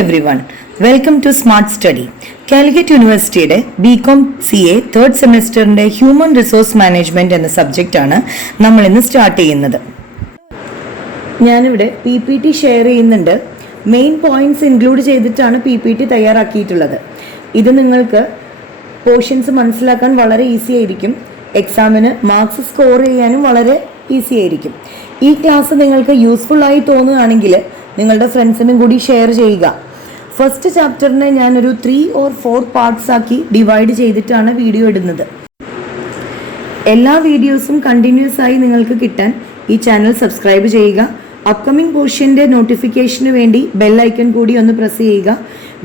everyone, welcome to Smart Study. Calicut യൂണിവേഴ്സിറ്റിയുടെ BCom CA third സെമിസ്റ്ററിൻ്റെ human resource management എന്ന സബ്ജക്റ്റാണ് നമ്മൾ ഇന്ന് സ്റ്റാർട്ട് ചെയ്യുന്നത്. ഞാനിവിടെ PPT ഷെയർ ചെയ്യുന്നുണ്ട്. മെയിൻ പോയിന്റ്സ് ഇൻക്ലൂഡ് ചെയ്തിട്ടാണ് PPT തയ്യാറാക്കിയിട്ടുള്ളത്. ഇത് നിങ്ങൾക്ക് പോർഷൻസ് മനസ്സിലാക്കാൻ വളരെ ഈസി ആയിരിക്കും. എക്സാമിന് മാർക്സ് സ്കോർ ചെയ്യാനും വളരെ ഈസി ആയിരിക്കും. ഈ ക്ലാസ് നിങ്ങൾക്ക് യൂസ്ഫുൾ ആയി തോന്നുകയാണെങ്കിൽ നിങ്ങളുടെ ഫ്രണ്ട്സിനും കൂടി ഷെയർ ചെയ്യുക. ഫസ്റ്റ് ചാപ്റ്ററിനെ ഞാനൊരു 3 or 4 പാർട്സ് ആക്കി ഡിവൈഡ് ചെയ്തിട്ടാണ് വീഡിയോ ഇടുന്നത്. എല്ലാ വീഡിയോസും കണ്ടിന്യൂസ് ആയി നിങ്ങൾക്ക് കിട്ടാൻ ഈ ചാനൽ സബ്സ്ക്രൈബ് ചെയ്യുക. അപ്കമിംഗ് പോർഷൻ്റെ നോട്ടിഫിക്കേഷന് വേണ്ടി ബെൽ ഐക്കൺ കൂടി ഒന്ന് പ്രസ് ചെയ്യുക.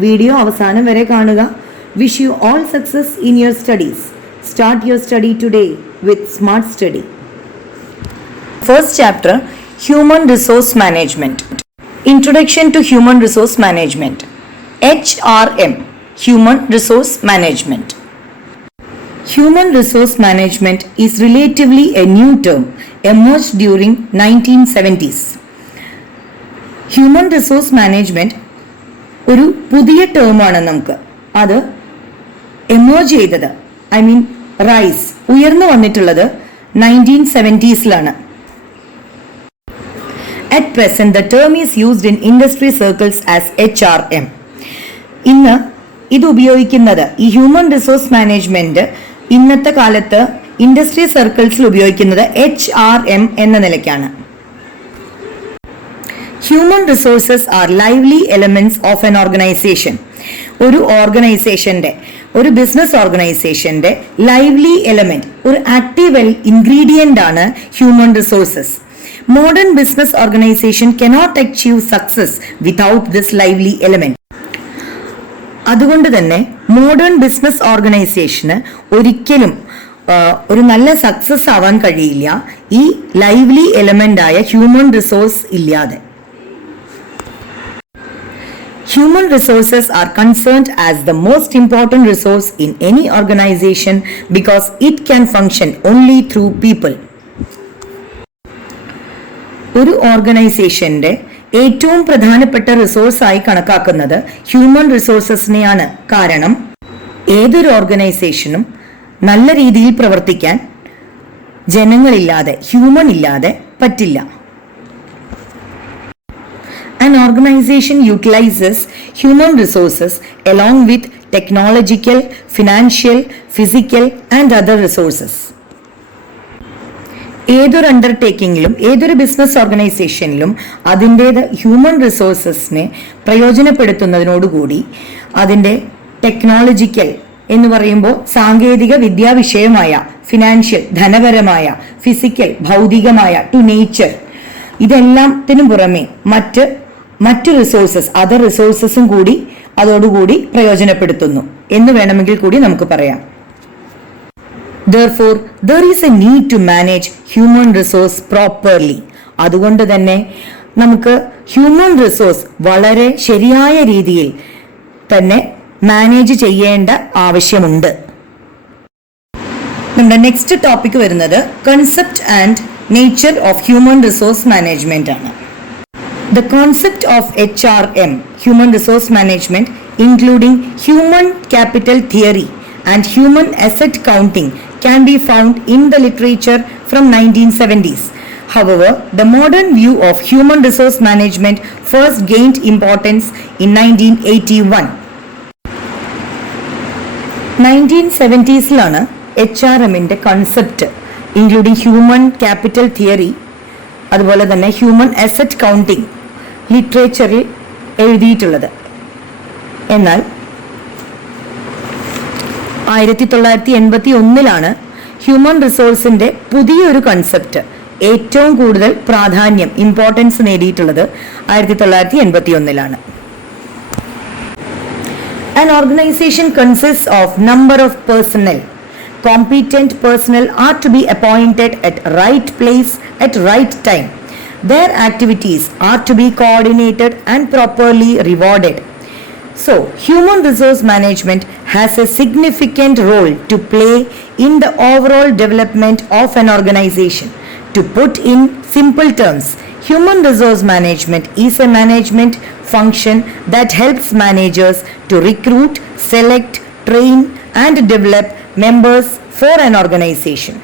വീഡിയോ അവസാനം വരെ കാണുക. Wish you all success in your studies. Start your study today with smart study. First chapter human resource management. Introduction to Human Resource Management. HRM, Human Resource Management. Human Resource Management is relatively a new term emerged during 1970s. Human Resource Management ഒരു പുതിയ ടേമാണ് നമുക്ക്. അത് emerge ചെയ്തത് rice ഉയർന്നു വന്നിട്ടുള്ളത് 1970s. At present, the term is used in industry circles as HRM. ഇന്ന് ഇത് ഉപയോഗിക്കുന്നത് ഈ ഹ്യൂമൻ റിസോഴ്സ് മാനേജ്മെന്റ് ഇന്നത്തെ കാലത്ത് ഇൻഡസ്ട്രി സർക്കിൾസിൽ ഉപയോഗിക്കുന്നത് HRM എന്ന നിലയ്ക്കാണ്. Human resources R lively elements of N organisation. ഒരു ഓർഗനൈസേഷന്റെ, ഒരു ബിസിനസ് ഓർഗനൈസേഷന്റെ ലൈവ്ലി എലമെന്റ്, ഒരു ആക്റ്റീവ് ഇൻഗ്രീഡിയന്റ് ആണ് human resources. Modern business organization cannot achieve success without this lively element. അതുകൊണ്ട് തന്നെ മോഡേൺ ബിസിനസ് ഓർഗനൈസേഷന് ഒരിക്കലും ഒരു നല്ല സക്സസ് ആവാൻ കഴിയില്ല ഈ ലൈവ്ലി എലമെന്റ് ആയ ഹ്യൂമൻ റിസോഴ്സ് ഇല്ലാതെ. Human resources are concerned as the most important resource in any organization because it can function only through people. ഒരു ഓർഗനൈസേഷന്റെ ഏറ്റവും പ്രധാനപ്പെട്ട റിസോഴ്സായി കണക്കാക്കുന്നത് ഹ്യൂമൻ റിസോഴ്സസിനെയാണ്. കാരണം ഏതൊരു ഓർഗനൈസേഷനും നല്ല രീതിയിൽ പ്രവർത്തിക്കാൻ ജനങ്ങളില്ലാതെ, ഹ്യൂമൻ ഇല്ലാതെ പറ്റില്ല. An organization utilizes human resources along with technological, financial, physical and other resources. ഏതൊരു അണ്ടർടേക്കിങ്ങിലും ഏതൊരു ബിസിനസ് ഓർഗനൈസേഷനിലും അതിൻ്റേത് ഹ്യൂമൻ റിസോഴ്സസിനെ പ്രയോജനപ്പെടുത്തുന്നതിനോടുകൂടി അതിൻ്റെ ടെക്നോളജിക്കൽ എന്ന് പറയുമ്പോൾ സാങ്കേതിക വിദ്യാ വിഷയമായ, ഫിനാൻഷ്യൽ ധനപരമായ, ഫിസിക്കൽ ഭൗതികമായ, ടു നേച്ചർ, ഇതെല്ലാത്തിനും പുറമെ മറ്റ് റിസോഴ്സസ്, അതർ റിസോഴ്സസും കൂടി അതോടുകൂടി പ്രയോജനപ്പെടുത്തുന്നു എന്ന് വേണമെങ്കിൽ കൂടി നമുക്ക് പറയാം. Therefore, there is a need to manage human resource properly. അതുകൊണ്ട് തന്നെ നമുക്ക് ഹ്യൂമൻ റിസോഴ്സ് വളരെ ശരിയായ രീതിയിൽ തന്നെ മാനേജ് ചെയ്യേണ്ട ആവശ്യമുണ്ട്. നമ്മുടെ നെക്സ്റ്റ് ടോപ്പിക് വരുന്നത് concept and nature of human resource management ആണ്. The concept of HRM, Human Resource Management, including human capital theory and human asset counting, can be found in the literature from 1970s. However, the modern view of human resource management first gained importance in 1981. 1970s HRMന്റെ concept including human capital theory അതുപോലെ തന്നെ human asset counting ലിറ്ററേച്ചറിൽ എഴുതിയിട്ടുള്ളത്. എന്നാൽ 1981 human റിസോഴ്സിന്റെ പുതിയൊരു concept ഏറ്റവും കൂടുതൽ പ്രാധാന്യം, importance നേടിയിട്ടുള്ളത് 1981. An organization consists of number of personnel. Competent personnel are to be appointed at right place at right time. Their activities are to be coordinated and properly rewarded. So, human resource management has a significant role to play in the overall development of an organization. To put in simple terms, human resource management is a management function that helps managers to recruit, select, train and develop members for an organization.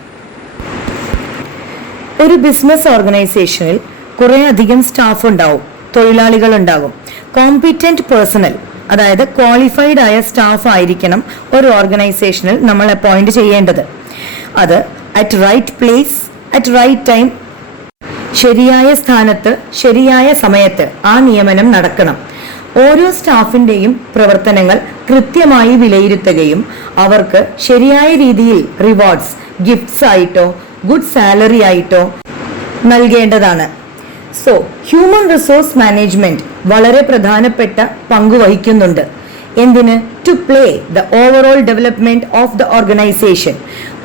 ഒരു business ഓർഗനൈസേഷനിൽ കുറേ അധികം staff ഉണ്ടാവും, തൊഴിലാളികൾ ഉണ്ടാകും. Competent personnel, അതായത് qualified ആയ staff ആയിരിക്കണം ഒരു ഓർഗനൈസേഷനിൽ നമ്മൾ അപ്പോയിന്റ് ചെയ്യേണ്ടത്. അത് at right place at right time, ശരിയായ സ്ഥാനത്ത് ശരിയായ സമയത്ത് ആ നിയമനം നടക്കണം. ഓരോ സ്റ്റാഫിൻ്റെയും പ്രവർത്തനങ്ങൾ കൃത്യമായി വിലയിരുത്തുകയും അവർക്ക് ശരിയായ രീതിയിൽ റിവാർഡ്സ്, ഗിഫ്റ്റ്സ് ആയിട്ടോ ഗുഡ് സാലറി ആയിട്ടോ നൽകേണ്ടതാണ്. സോ ഹ്യൂമൻ റിസോഴ്സ് മാനേജ്മെന്റ് വളരെ പ്രധാനപ്പെട്ട പങ്ക് വഹിക്കുന്നുണ്ട്. എന്തിന്? To play the overall development of the organization.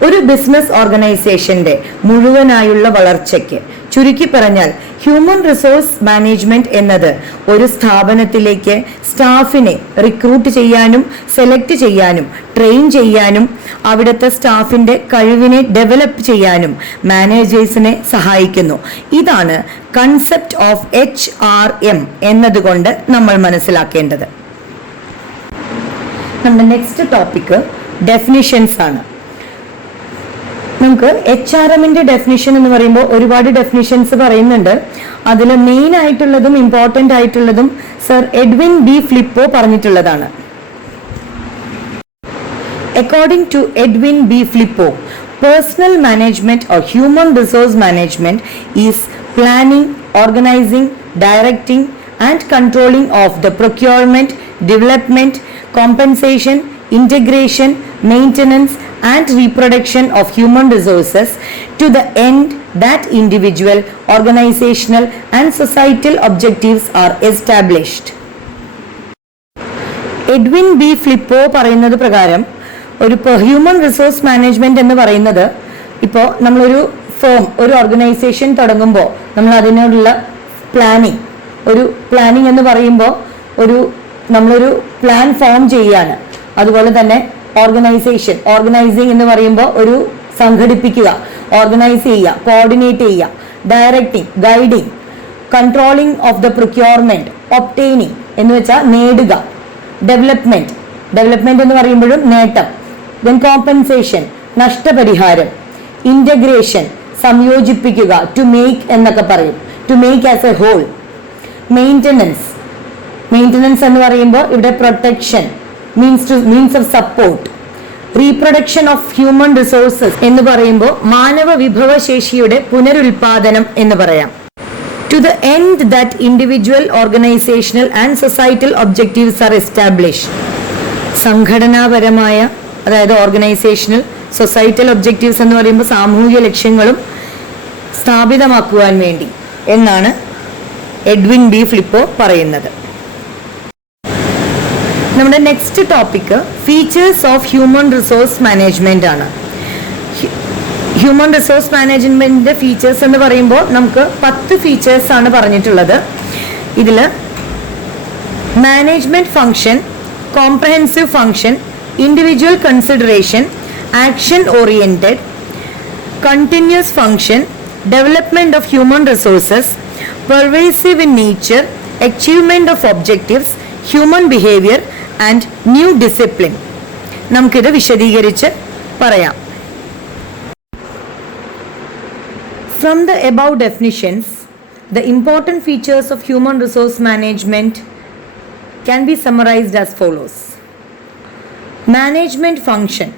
ഒരു ബിസിനസ് ഓർഗനൈസേഷന്റെ മുഴുവനായുള്ള വളർച്ചയ്ക്ക്, ചുരുക്കി പറഞ്ഞാൽ ഹ്യൂമൻ റിസോഴ്സ് മാനേജ്മെന്റ് എന്നത് ഒരു സ്ഥാപനത്തിലേക്ക് സ്റ്റാഫിനെ റിക്രൂട്ട് ചെയ്യാനും സെലക്ട് ചെയ്യാനും ട്രെയിൻ ചെയ്യാനും അവിടുത്തെ സ്റ്റാഫിന്റെ കഴിവിനെ ഡെവലപ്പ് ചെയ്യാനും മാനേജേഴ്സിനെ സഹായിക്കുന്നു. ഇതാണ് കൺസെപ്റ്റ് ഓഫ് HRM എന്നതുകൊണ്ട് നമ്മൾ മനസ്സിലാക്കേണ്ടത്. നമ്മുടെ നെക്സ്റ്റ് ടോപ്പിക് ഡെഫിനിഷൻസ് ആണ്. നമുക്ക് HRMന്റെ ഡെഫിനിഷൻ എന്ന് പറയുമ്പോൾ ഒരുപാട് ഡെഫിനിഷൻസ് പറയുന്നുണ്ട്. അതിൽ മെയിൻ ആയിട്ടുള്ളതും ഇമ്പോർട്ടന്റ് ആയിട്ടുള്ളതും സർ എഡ്വിൻ ബി ഫ്ലിപ്പോ പറഞ്ഞിട്ടുള്ളതാണ്. According to Edwin B. Flippo, personal management or human resource management is planning, organizing, directing and controlling of the procurement, development, compensation, integration, maintenance and reproduction of human resources to the end that individual, organizational and societal objectives are established. Edwin B Flippo പറയുന്നത് പ്രകാരം ഒരു human resource management എന്ന് പറയുന്നത്, ഇപ്പോൾ നമ്മളൊരു firm, ഒരു organisation തുടങ്ങുമ്പോൾ നമ്മൾ അതിനുള്ള പ്ലാനിങ് എന്ന് പറയുമ്പോൾ നമ്മളൊരു പ്ലാൻ ഫോം ചെയ്യാണ്. അതുപോലെ തന്നെ ഓർഗനൈസിങ് എന്ന് പറയുമ്പോൾ ഒരു സംഘടിപ്പിക്കുക, ഓർഗനൈസ് ചെയ്യുക, കോർഡിനേറ്റ് ചെയ്യുക. Directing, guiding, controlling of the procurement, obtaining എന്ന് വെച്ചാൽ നേടുക. ഡെവലപ്മെന്റ് എന്ന് പറയുമ്പോഴും നേട്ടം. ദെൻ കോമ്പൻസേഷൻ, നഷ്ടപരിഹാരം. ഇന്റഗ്രേഷൻ, സംയോജിപ്പിക്കുക, ടു മേക്ക് എന്നൊക്കെ പറയും, to make as a whole. Maintenance എന്ന് പറയുമ്പോൾ ഇവിടെ protection, means of support. Reproduction of human resources എന്ന് പറയുമ്പോൾ മാനവ വിഭവശേഷിയുടെ പുനരുൽപാദനം എന്ന് പറയാം. To the end that individual, organizational and societal objectives are established. സംഘടനാപരമായ, അതായത് ഓർഗനൈസേഷണൽ, സൊസൈറ്റൽ ഒബ്ജക്റ്റീവ്സ് എന്ന് പറയുമ്പോൾ സാമൂഹിക ലക്ഷ്യങ്ങളും സ്ഥാപിതമാക്കുവാൻ വേണ്ടി എന്നാണ് എഡ്വിൻ ബി ഫ്ലിപ്പോ പറയുന്നത്. നമ്മുടെ next topic features of human resource management ആണ്. ഹ്യൂമൻ റിസോഴ്സ് മാനേജ്മെന്റിന്റെ ഫീച്ചേഴ്സ് എന്ന് പറയുമ്പോൾ നമുക്ക് 10 ഫീച്ചേഴ്സ് ആണ് പറഞ്ഞിട്ടുള്ളത്. ഇതിൽ management function, comprehensive function, individual consideration, action oriented, continuous function, development of human resources, pervasive in nature, achievement of objectives, human behaviour and new discipline. നമുക്കിത് വിശദീകരിച്ച് പറയാം. From the above definitions, the important features of human resource management can be summarized as follows. Management function.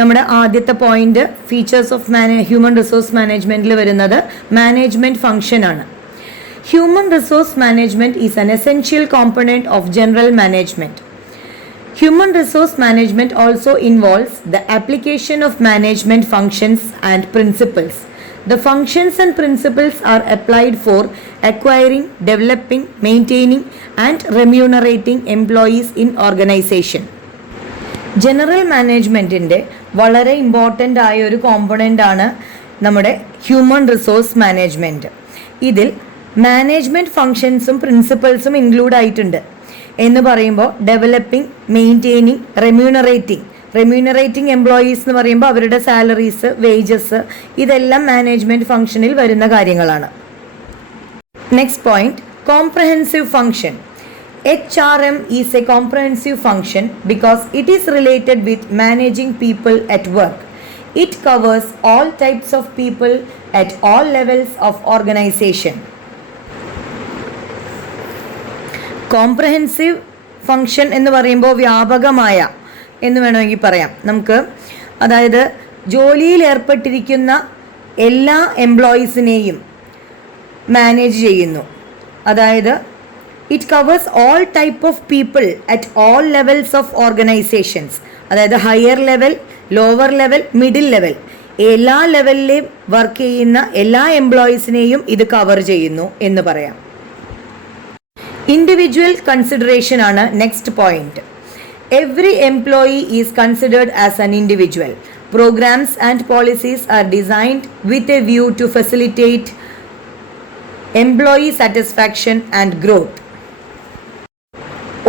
നമ്മുടെ ആദ്യത്തെ point features of human resource മാനേജ്മെന്റിൽ വരുന്നത് management function ആണ്. Human resource management is an essential component of general management. Human resource management also involves the application of management functions and principles. The functions and principles are applied for acquiring, developing, maintaining and remunerating employees in organization. General മാനേജ്മെന്റിന്റെ വളരെ important ആയ ഒരു component ആണ് നമ്മുടെ human resource management. ഇതിൽ management ഫങ്ഷൻസും പ്രിൻസിപ്പൾസും include ആയിട്ടുണ്ട്. എന്ന് പറയുമ്പോൾ ഡെവലപ്പിംഗ്, മെയിൻറ്റെയിനിങ്, റെമ്യൂണറേറ്റിംഗ് എംപ്ലോയീസ് എന്ന് പറയുമ്പോൾ അവരുടെ സാലറീസ്, വേജസ്, ഇതെല്ലാം മാനേജ്മെന്റ് ഫംഗ്ഷനിൽ വരുന്ന കാര്യങ്ങളാണ്. Next point, comprehensive function. HRM is a comprehensive function because it is related with managing people at work. It covers all types of people at all levels of organization. Comprehensive function എന്ന് പറയുമ്പോൾ വ്യാപകമായ എന്ന് വേണമെങ്കിൽ പറയാം നമുക്ക്. അതായത് ജോലിയിൽ ഏർപ്പെട്ടിരിക്കുന്ന എല്ലാ എംപ്ലോയീസിനെയും മാനേജ് ചെയ്യുന്നു. അതായത് it covers all type of people at all levels of organisations. അതായത് higher level, lower level, middle level, എല്ലാ ലെവലിലെയും വർക്ക് ചെയ്യുന്ന എല്ലാ എംപ്ലോയീസിനെയും ഇത് കവർ ചെയ്യുന്നു എന്ന് പറയാം. ഇൻഡിവിജ്വൽ കൺസിഡറേഷൻ ആണ് next point. Every employee is considered as an individual. Programs and policies are designed with a view to facilitate employee satisfaction and growth.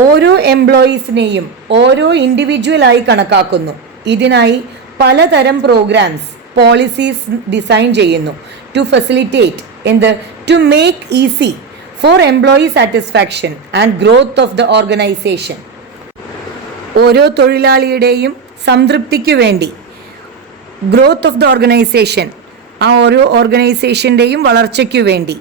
ഓരോ എംപ്ലോയീസിനെയും ഓരോ ഇൻഡിവിജ്വലായി കണക്കാക്കുന്നു. ഇതിനായി പലതരം പ്രോഗ്രാംസ്, പോളിസീസ് ഡിസൈൻ ചെയ്യുന്നു. To facilitate to make easy for employee satisfaction and growth of the organization. ഓരോ തൊഴിലാളിയുടെയും സംതൃപ്തിക്കു വേണ്ടി, growth of the organisation, ആ ഓരോ ഓർഗനൈസേഷൻ്റെയും വളർച്ചയ്ക്കു വേണ്ടി.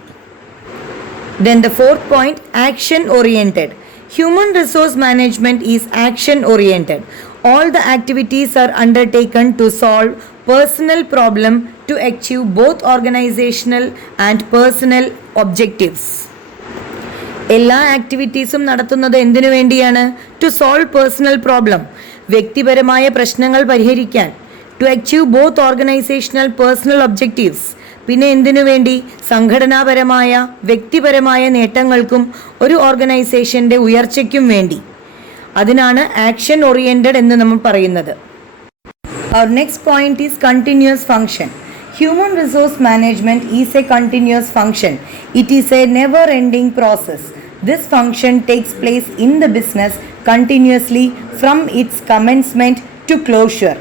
Then the fourth point, action oriented. Human resource management is action oriented. All the activities are undertaken to solve personal problem to achieve both organizational and personal objectives. എല്ലാ ആക്ടിവിറ്റീസും നടത്തുന്നത് എന്തിനു വേണ്ടിയാണ്? To solve personal problem, വ്യക്തിപരമായ പ്രശ്നങ്ങൾ പരിഹരിക്കാൻ. To achieve both organizational personal objectives, പിന്നെ എന്തിനു വേണ്ടി? സംഘടനാപരമായ വ്യക്തിപരമായ നേട്ടങ്ങൾക്കും ഒരു ഓർഗനൈസേഷൻ്റെ ഉയർച്ചയ്ക്കും വേണ്ടി. അതിനാണ് ആക്ഷൻ ഓറിയൻറ്റഡ് എന്ന് നമ്മൾ പറയുന്നത്. Our next point is continuous function. Human resource management is a continuous function. It is a never-ending process. This function takes place in the business continuously from its commencement to closure.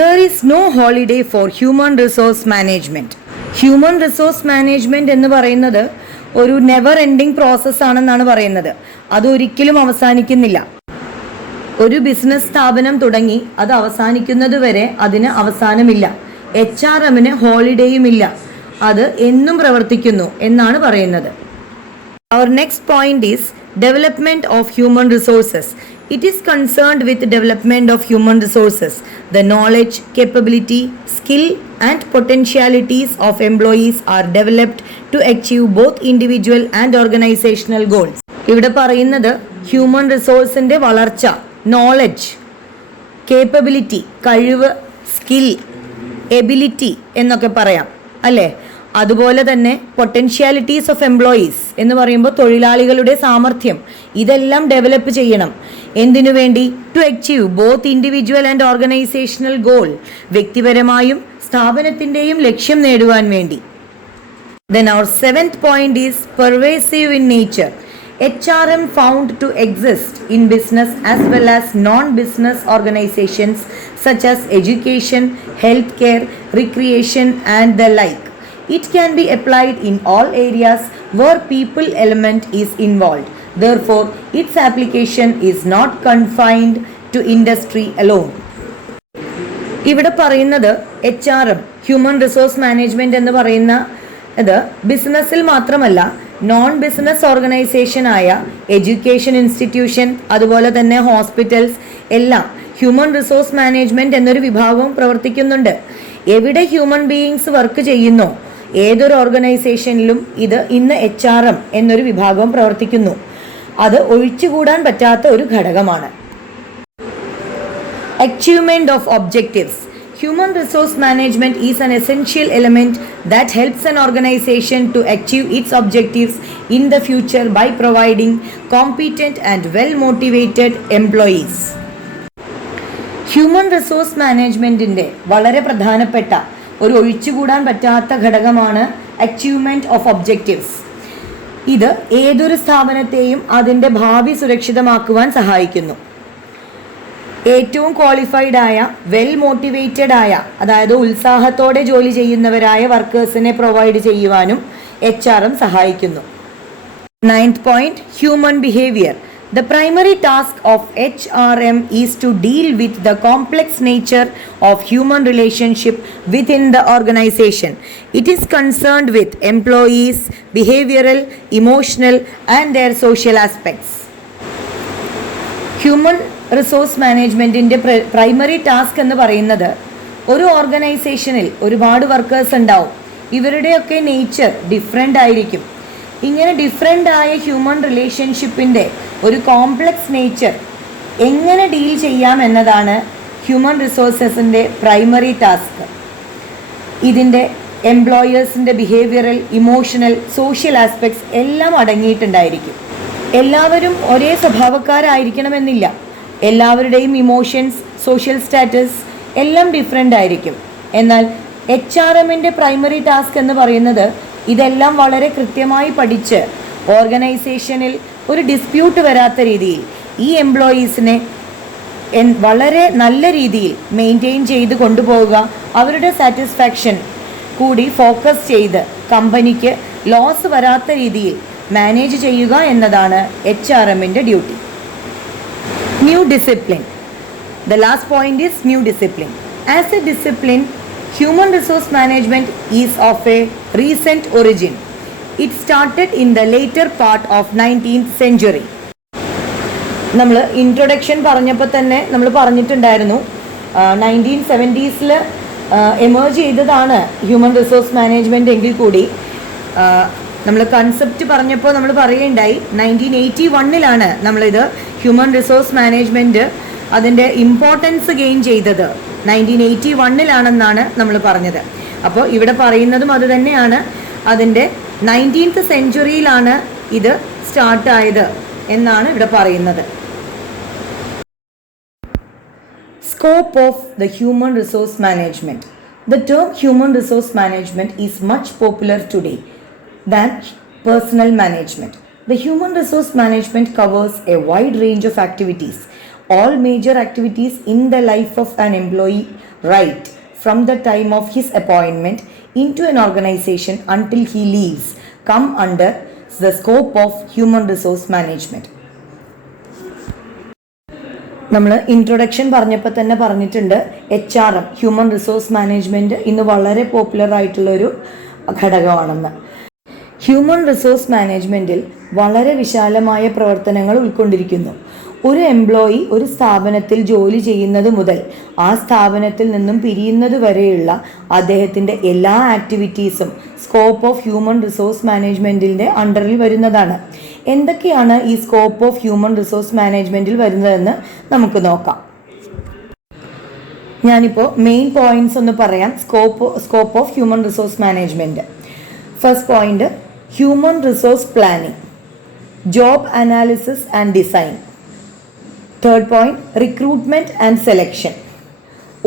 There is no holiday for human resource management. Human resource management എന്ന് പറയുന്നത് ഒരു never ending process ആണെന്നാണ് പറയുന്നത്. അതൊരിക്കലും അവസാനിക്കുന്നില്ല. ഒരു business സ്ഥാപനം തുടങ്ങി അത് അവസാനിക്കുന്നത് വരെ അതിന് അവസാനമില്ല. HRMന് ഹോളിഡേയുമില്ല, അത് എന്നും പ്രവർത്തിക്കുന്നു എന്നാണ് പറയുന്നത്. Our next point is development of human resources. It is concerned with development of human resources. The knowledge, capability, skill and potentialities of employees are developed to achieve both individual and organizational goals. ഇവിടെ പറയുന്നത് human റിസോഴ്സിൻ്റെ വളർച്ച, knowledge, capability, കഴിവ്, skill, ability എന്നൊക്കെ പറയാം അല്ലേ. അതുപോലെ തന്നെ potentialities of employees എന്ന് പറയുമ്പോൾ തൊഴിലാളികളുടെ സാമർഥ്യം, ഇതെല്ലാം ഡെവലപ്പ് ചെയ്യണം. എന്തിനു വേണ്ടി? To achieve both individual and organisational goal, വ്യക്തിപരമായും സ്ഥാപനത്തിൻ്റെയും ലക്ഷ്യം നേടുവാൻ വേണ്ടി. Then our seventh point is pervasive in nature. HRM found to exist in business as well as non-business organizations such as education, healthcare, recreation and the like. It can be applied in all areas where people element is involved. Therefore, its application is not confined to industry alone. ഇവിടെ പറയുന്നത് HRM, human resource management എന്ന് പറയുന്ന ഇത് ബിസിനസ്സിൽ മാത്രമല്ല, non business ഓർഗനൈസേഷനായ education institution, അതുപോലെ തന്നെ hospitals എല്ലാം ഹ്യൂമൻ റിസോഴ്സ് മാനേജ്മെൻറ്റ് എന്നൊരു വിഭാഗവും പ്രവർത്തിക്കുന്നുണ്ട്. എവിടെ ഹ്യൂമൻ ബീയിങ്സ് വർക്ക് ചെയ്യുന്നോ ഏതൊരു ഓർഗനൈസേഷനിലും ഇന്ന് HRM എന്നൊരു വിഭാഗവും പ്രവർത്തിക്കുന്നു. അത് ഒഴിച്ചുകൂടാൻ പറ്റാത്ത ഒരു ഘടകമാണ്. Achievement of objectives. Human resource management is an essential element that helps an organization to achieve its objectives in the future by providing competent and well-motivated employees. Human resource മാനേജ്മെൻറ്റിൻ്റെ വളരെ പ്രധാനപ്പെട്ട ഒരു ഒഴിച്ചുകൂടാൻ പറ്റാത്ത ഘടകമാണ് അച്ചീവ്മെൻറ്റ് ഓഫ് ഒബ്ജക്റ്റീവ്സ്. ഇത് ഏതൊരു സ്ഥാപനത്തെയും അതിൻ്റെ ഭാവി സുരക്ഷിതമാക്കുവാൻ സഹായിക്കുന്നു. ഏറ്റവും ക്വാളിഫൈഡ് ആയ, വെൽ മോട്ടിവേറ്റഡ് ആയ, അതായത് ഉത്സാഹത്തോടെ ജോലി ചെയ്യുന്നവരായ വർക്കേഴ്സിനെ പ്രൊവൈഡ് ചെയ്യുവാനും HRM സഹായിക്കുന്നു. 9th point, human behavior. The primary task of HRM is to deal with the complex nature of human relationship within the organization. It is concerned with employees, behavioral, emotional, and their social aspects. Human resource മാനേജ്മെൻറ്റിൻ്റെ primary task എന്ന് പറയുന്നത് ഒരു ഓർഗനൈസേഷനിൽ ഒരുപാട് workers ഉണ്ടാവും. ഇവരുടെയൊക്കെ nature different ആയിരിക്കും. ഇങ്ങനെ ഡിഫറെൻ്റ് ആയ ഹ്യൂമൻ റിലേഷൻഷിപ്പിൻ്റെ ഒരു കോംപ്ലക്സ് നേച്ചർ എങ്ങനെ ഡീൽ ചെയ്യാം എന്നതാണ് ഹ്യൂമൻ റിസോഴ്സസിൻ്റെ പ്രൈമറി ടാസ്ക്. ഇതിൻ്റെ എംപ്ലോയേഴ്സിൻ്റെ ബിഹേവിയറൽ, ഇമോഷണൽ, സോഷ്യൽ ആസ്പെക്ട്സ് എല്ലാം അടങ്ങിയിട്ടുണ്ടായിരിക്കും. എല്ലാവരും ഒരേ സ്വഭാവക്കാരായിരിക്കണമെന്നില്ല. എല്ലാവരുടെയും ഇമോഷൻസ്, സോഷ്യൽ സ്റ്റാറ്റസ് എല്ലാം ഡിഫറെൻ്റ് ആയിരിക്കും. എന്നാൽ HRMൻ്റെ പ്രൈമറി ടാസ്ക് എന്ന് പറയുന്നത് ഇതെല്ലാം വളരെ കൃത്യമായി പഠിച്ച് ഓർഗനൈസേഷനിൽ ഒരു ഡിസ്പ്യൂട്ട് വരാത്ത രീതിയിൽ ഈ എംപ്ലോയീസിനെ വളരെ നല്ല രീതിയിൽ മെയിൻറ്റെയിൻ ചെയ്ത് കൊണ്ടുപോവുക, അവരുടെ സാറ്റിസ്ഫാക്ഷൻ കൂടി ഫോക്കസ് ചെയ്ത് കമ്പനിക്ക് ലോസ് വരാത്ത രീതിയിൽ മാനേജ് ചെയ്യുക എന്നതാണ് HRMൻ്റെ duty. New discipline. The last point is new discipline. As a discipline, human resource management is of a recent origin. It started in the later part of 19th century. നമ്മൾ introduction പറഞ്ഞപ്പോൾ തന്നെ നമ്മൾ പറഞ്ഞിട്ടുണ്ടായിരുന്നു 1970s emerge ചെയ്തതാണ് human resource management എങ്കിൽ കൂടി നമ്മൾ concept പറഞ്ഞപ്പോൾ നമ്മൾ പറയുകയുണ്ടായി 1981 നമ്മളിത് ഹ്യൂമൻ റിസോഴ്സ് മാനേജ്മെൻറ്റ് അതിൻ്റെ ഇമ്പോർട്ടൻസ് ഗെയിൻ ചെയ്തത് 1981 നമ്മൾ പറഞ്ഞത്. അപ്പോൾ ഇവിടെ പറയുന്നതും അത് തന്നെയാണ്. അതിൻ്റെ 19th സെഞ്ച്വറിയിലാണ് ഇത് സ്റ്റാർട്ടായത് എന്നാണ് ഇവിടെ പറയുന്നത്. Scope of the human resource management. The term human resource management is much popular today than personal management. The human resource management covers a wide range of activities. All major activities in the life of an employee, right from the time of his appointment into an organization until he leaves, come under the scope of human resource management. നമ്മൾ introduction പറഞ്ഞപ്പോൾ തന്നെ പറഞ്ഞിട്ടുണ്ട്, HRM human resource management ഇന്ന് വളരെ popular ആയിട്ടുള്ളൊരു ഘടകമാണെന്ന്. Human resource മാനേജ്മെൻറ്റിൽ വളരെ വിശാലമായ പ്രവർത്തനങ്ങൾ ഉൾക്കൊണ്ടിരിക്കുന്നു. ഒരു എംപ്ലോയി ഒരു സ്ഥാപനത്തിൽ ജോലി ചെയ്യുന്നത് മുതൽ ആ സ്ഥാപനത്തിൽ നിന്നും പിരിയുന്നത് വരെയുള്ള അദ്ദേഹത്തിൻ്റെ എല്ലാ ആക്ടിവിറ്റീസും സ്കോപ്പ് ഓഫ് ഹ്യൂമൻ റിസോഴ്സ് മാനേജ്മെൻറ്റിൻ്റെ അണ്ടറിൽ വരുന്നതാണ്. എന്തൊക്കെയാണ് ഈ സ്കോപ്പ് ഓഫ് ഹ്യൂമൻ റിസോഴ്സ് മാനേജ്മെൻറ്റിൽ വരുന്നതെന്ന് നമുക്ക് നോക്കാം. ഞാനിപ്പോൾ മെയിൻ പോയിൻറ്റ്സ് ഒന്ന് പറയാം. Scope of human resource management. First point, human resource planning, job analysis and design. Third point, recruitment and selection,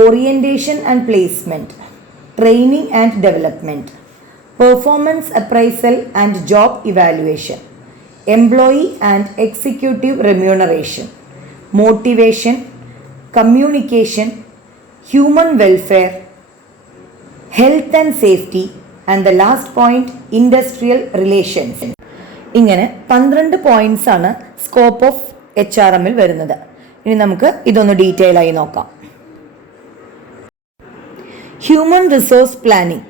orientation and placement, training and development, performance appraisal and job evaluation, employee and executive remuneration, motivation, communication, human welfare, health and safety, and the last point, industrial relations. ഇങ്ങനെ 12 points ആണ് scope of HRMൽ വരുന്നത്. ഇനി നമുക്ക് ഇതൊന്ന് detail ആയി നോക്കാം. Human resource planning.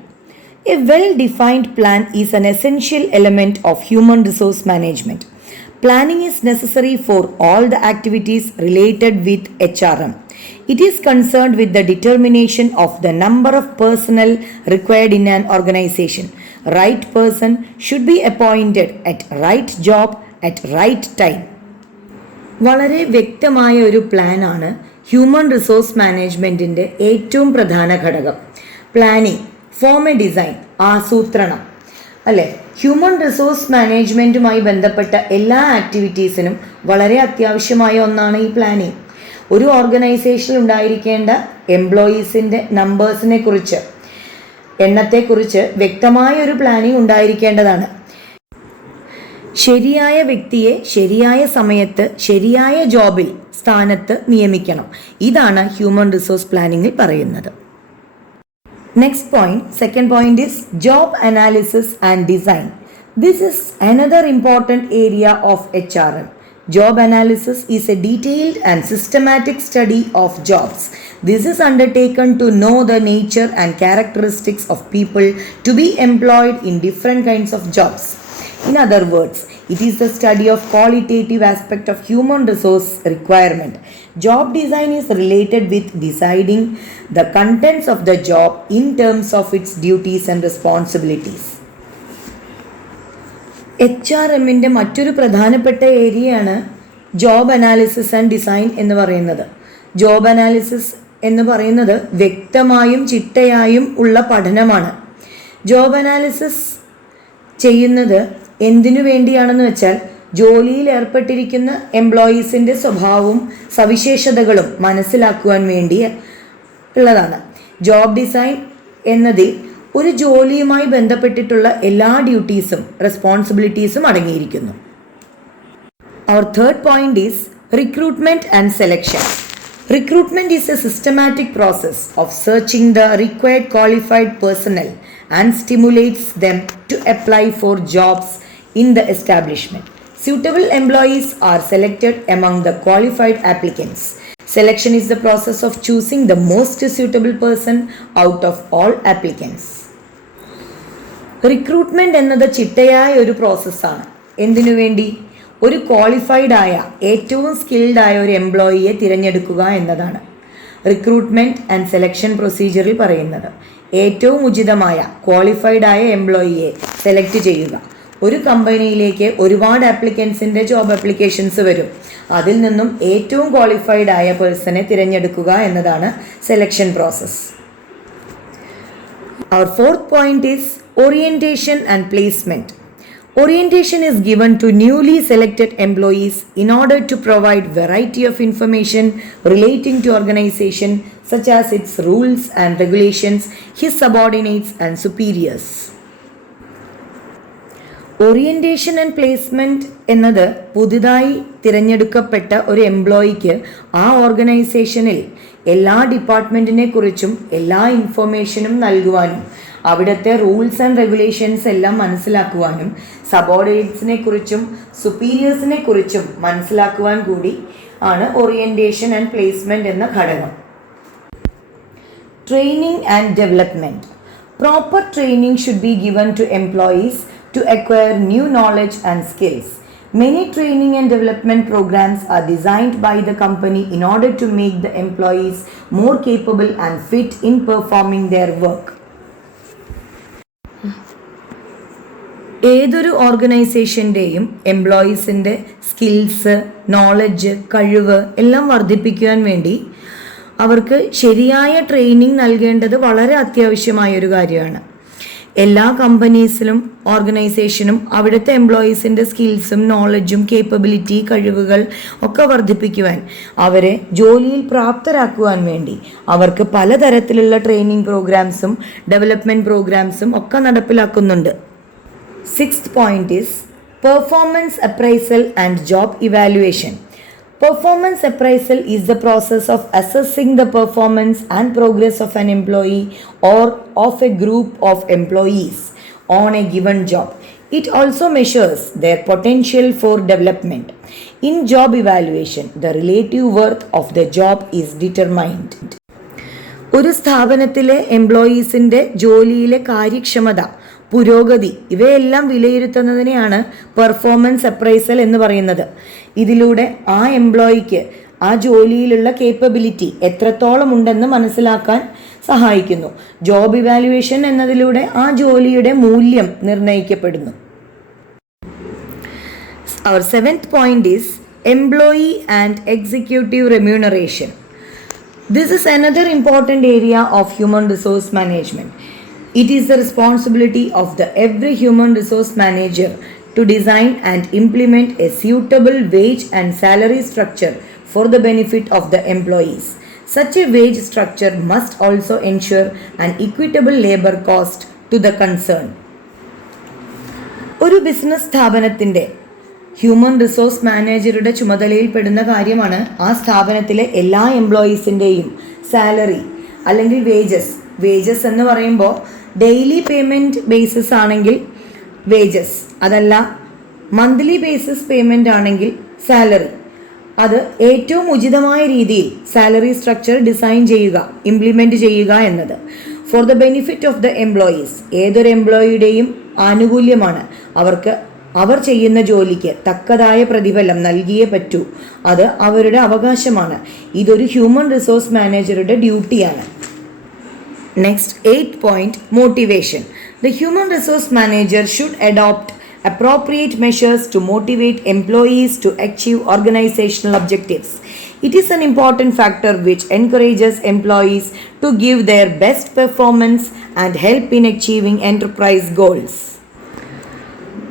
A well defined plan is an essential element of human resource management. Planning is necessary for all the activities related with HRM. It is concerned with the determination of the number of personnel required in an organization. Right person should be appointed at right job at right time. വളരെ വ്യക്തമായ ഒരു പ്ലാനാണ് human resource മാനേജ്മെൻറ്റിൻ്റെ ഏറ്റവും പ്രധാന ഘടകം. Planning, form A design, ആസൂത്രണം അല്ലേ? Human resource മാനേജ്മെൻറ്റുമായി ബന്ധപ്പെട്ട എല്ലാ ആക്ടിവിറ്റീസിനും വളരെ അത്യാവശ്യമായ ഒന്നാണ് ഈ പ്ലാനിങ്. ഒരു ഓർഗനൈസേഷനിൽ ഉണ്ടായിരിക്കേണ്ട എംപ്ലോയീസിൻ്റെ നമ്പേഴ്സിനെ കുറിച്ച്, എണ്ണത്തെക്കുറിച്ച് വ്യക്തമായ ഒരു പ്ലാനിങ് ഉണ്ടായിരിക്കേണ്ടതാണ്. ശരിയായ വ്യക്തിയെ ശരിയായ സമയത്ത് ശരിയായ ജോബിൽ സ്ഥാനത്ത് നിയമിക്കണം. ഇതാണ് ഹ്യൂമൻ റിസോഴ്സ് പ്ലാനിങ്ങിൽ പറയുന്നത്. Next point, second point is job analysis and design. This is another important area of HRM. Job analysis is a detailed and systematic study of jobs. This is undertaken to know the nature and characteristics of people to be employed in different kinds of jobs. In other words, it is the study of qualitative aspect of human resource requirement. Job design is related with deciding the contents of the job in terms of its duties and responsibilities. HRMൻ്റെ മറ്റൊരു പ്രധാനപ്പെട്ട ഏരിയയാണ് job analysis and design എന്ന് പറയുന്നത്. Job analysis എന്ന് പറയുന്നത് വ്യക്തമായും ചിട്ടയായും ഉള്ള പഠനമാണ്. ജോബ് അനാലിസിസ് ചെയ്യുന്നത് എന്തിനു വേണ്ടിയാണെന്ന് വെച്ചാൽ ജോലിയിൽ ഏർപ്പെട്ടിരിക്കുന്ന എംപ്ലോയീസിൻ്റെ സ്വഭാവവും സവിശേഷതകളും മനസ്സിലാക്കുവാൻ വേണ്ടി ഉള്ളതാണ്. ജോബ് ഡിസൈൻ എന്നതിൽ ഒരു ജോലിയുമായി ബന്ധപ്പെട്ടിട്ടുള്ള എല്ലാ ഡ്യൂട്ടീസും റെസ്പോൺസിബിലിറ്റീസും അടങ്ങിയിരിക്കുന്നു. Our third point is recruitment and selection. Recruitment is a systematic process of searching the required qualified personnel and stimulates them to apply for jobs in the establishment. Suitable employees are selected among the qualified applicants. Selection is the process of choosing the most suitable person out of all applicants. Recruitment എന്നത് ചിട്ടയായ ഒരു പ്രോസസ്സാണ്. എന്തിനു വേണ്ടി? ഒരു qualified ആയ ഏറ്റവും skilled ആയ ഒരു എംപ്ലോയിയെ തിരഞ്ഞെടുക്കുക എന്നതാണ് റിക്രൂട്ട്മെൻറ്റ് ആൻഡ് സെലക്ഷൻ പ്രൊസീജിയറിൽ പറയുന്നത്. ഏറ്റവും ഉചിതമായ ക്വാളിഫൈഡ് ആയ എംപ്ലോയിയെ സെലക്ട് ചെയ്യുക. ഒരു കമ്പനിയിലേക്ക് ഒരുപാട് ആപ്ലിക്കൻസിൻ്റെ ജോബ് ആപ്ലിക്കേഷൻസ് വരും. അതിൽ നിന്നും ഏറ്റവും ക്വാളിഫൈഡ് ആയ പേഴ്സണെ തിരഞ്ഞെടുക്കുക എന്നതാണ് selection process. Our fourth point is orientation and placement. Orientation is given to newly selected employees in order to provide variety of information relating to organization such as its rules and regulations, his subordinates and superiors. Orientation and placement എന്നത് പുതുതായി തിരഞ്ഞെടുക്കപ്പെട്ട ഒരു എംപ്ലോയിക്ക് ആ ഓർഗനൈസേഷനിൽ എല്ലാ ഡിപ്പാർട്ട്മെൻറ്റിനെ കുറിച്ചും എല്ലാ ഇൻഫർമേഷനും നൽകുവാനും അവിടുത്തെ റൂൾസ് ആൻഡ് റെഗുലേഷൻസ് എല്ലാം മനസ്സിലാക്കുവാനും സബോർഡിനേറ്റ്സിനെ കുറിച്ചും സുപ്പീരിയേഴ്സിനെ കുറിച്ചും മനസ്സിലാക്കുവാൻ കൂടി ആണ് ഓറിയൻറ്റേഷൻ ആൻഡ് പ്ലേസ്മെൻറ്റ് എന്ന ഘടകം. Training and development. Proper training should be given to employees to acquire new knowledge and skills. Many training and development programs are designed by the company in order to make the employees more capable and fit in performing their work. ഏതൊരു ഓർഗനൈസേഷൻ്റെയും എംപ്ലോയീസിൻ്റെ skills, knowledge, കഴിവ് എല്ലാം വർദ്ധിപ്പിക്കുവാൻ വേണ്ടി അവർക്ക് ശരിയായ training നൽകേണ്ടത് വളരെ അത്യാവശ്യമായൊരു കാര്യമാണ്. എല്ലാ കമ്പനീസിലും ഓർഗനൈസേഷനും അവിടുത്തെ എംപ്ലോയീസിൻ്റെ സ്കിൽസും നോളജും കേപ്പബിലിറ്റി, കഴിവുകൾ ഒക്കെ വർദ്ധിപ്പിക്കുവാൻ, അവരെ ജോലിയിൽ പ്രാപ്തരാക്കുവാൻ വേണ്ടി അവർക്ക് പലതരത്തിലുള്ള ട്രെയിനിങ് പ്രോഗ്രാംസും ഡെവലപ്മെൻറ്റ് പ്രോഗ്രാംസും ഒക്കെ നടപ്പിലാക്കുന്നുണ്ട്. Sixth point is performance appraisal and job evaluation. Performance appraisal is the process of assessing the performance and progress of an employee or of a group of employees on a given job. It also measures their potential for development. In job evaluation, the relative worth of the job is determined. ഒരു സ്ഥാപനത്തിലെ എംപ്ലോയീസിൻ്റെ ജോലിയിലെ കാര്യക്ഷമത, പുരോഗതി ഇവയെല്ലാം വിലയിരുത്തുന്നതിനെയാണ് performance appraisal എന്ന് പറയുന്നത്. ഇതിലൂടെ ആ എംപ്ലോയിക്ക് ആ ജോലിയിലുള്ള കേപ്പബിലിറ്റി എത്രത്തോളം ഉണ്ടെന്ന് മനസ്സിലാക്കാൻ സഹായിക്കുന്നു. ജോബ് ഇവാലുവേഷൻ എന്നതിലൂടെ ആ ജോലിയുടെ മൂല്യം നിർണ്ണയിക്കപ്പെടുന്നു. Our seventh point is employee and executive remuneration. This is another important area of human resource management. It is the responsibility of every human resource manager to design and implement a suitable wage and salary structure for the benefit of the employees. Such a wage structure must also ensure an equitable labor cost to the concern. ഒരു business സ്ഥാപനത്തിൻ്റെ human resource മാനേജറുടെ ചുമതലയിൽപ്പെടുന്ന കാര്യമാണ് ആ സ്ഥാപനത്തിലെ എല്ലാ എംപ്ലോയീസിൻ്റെയും salary അല്ലെങ്കിൽ wages എന്ന് പറയുമ്പോൾ ഡെയിലി പേയ്മെൻറ്റ് ബേസിസ് ആണെങ്കിൽ വേജസ്, അതല്ല മന്ത്ലി ബേസിസ് പേയ്മെൻ്റ് ആണെങ്കിൽ സാലറി, അത് ഏറ്റവും ഉചിതമായ രീതിയിൽ സാലറി സ്ട്രക്ചർ ഡിസൈൻ ചെയ്യുക, ഇംപ്ലിമെൻ്റ് ചെയ്യുക എന്നത്. For the benefit of the employees, ഏതൊരു എംപ്ലോയിയുടെയും ആനുകൂല്യമാണ്. അവർ ചെയ്യുന്ന ജോലിക്ക് തക്കതായ പ്രതിഫലം നൽകിയേ പറ്റൂ. അത് അവരുടെ അവകാശമാണ്. ഇതൊരു ഹ്യൂമൻ റിസോഴ്സ് മാനേജറുടെ ഡ്യൂട്ടിയാണ്. Next 8th point, motivation. The human resource manager should adopt appropriate measures to motivate employees to achieve organizational objectives. It is an important factor which encourages employees to give their best performance and help in achieving enterprise goals.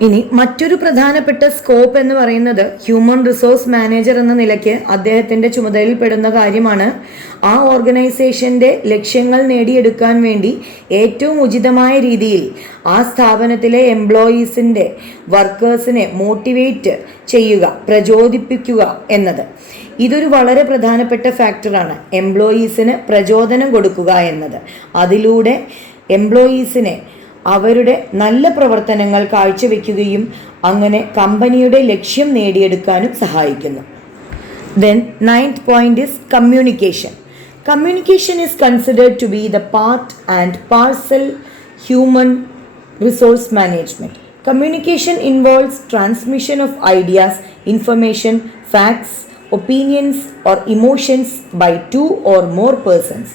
ഇനി മറ്റൊരു പ്രധാനപ്പെട്ട scope എന്ന് പറയുന്നത് human resource manager എന്ന നിലയ്ക്ക് അദ്ദേഹത്തിൻ്റെ ചുമതലയിൽപ്പെടുന്ന കാര്യമാണ് ആ ഓർഗനൈസേഷൻ്റെ ലക്ഷ്യങ്ങൾ നേടിയെടുക്കാൻ വേണ്ടി ഏറ്റവും ഉചിതമായ രീതിയിൽ ആ സ്ഥാപനത്തിലെ എംപ്ലോയീസിൻ്റെ വർക്കേഴ്സിനെ മോട്ടിവേറ്റ് ചെയ്യുക, പ്രചോദിപ്പിക്കുക എന്നത്. ഇതൊരു വളരെ പ്രധാനപ്പെട്ട ഫാക്ടറാണ്, എംപ്ലോയീസിന് പ്രചോദനം കൊടുക്കുക എന്നത്. അതിലൂടെ എംപ്ലോയീസിനെ അവരുടെ നല്ല പ്രവർത്തനങ്ങൾ കാഴ്ചവെക്കുകയും അങ്ങനെ കമ്പനിയുടെ ലക്ഷ്യം നേടിയെടുക്കാനും സഹായിക്കുന്നു. Then 9th point is communication. Communication is considered to be the part and parcel human resource management. Communication involves transmission of ideas, information, facts, opinions or emotions by two or more persons.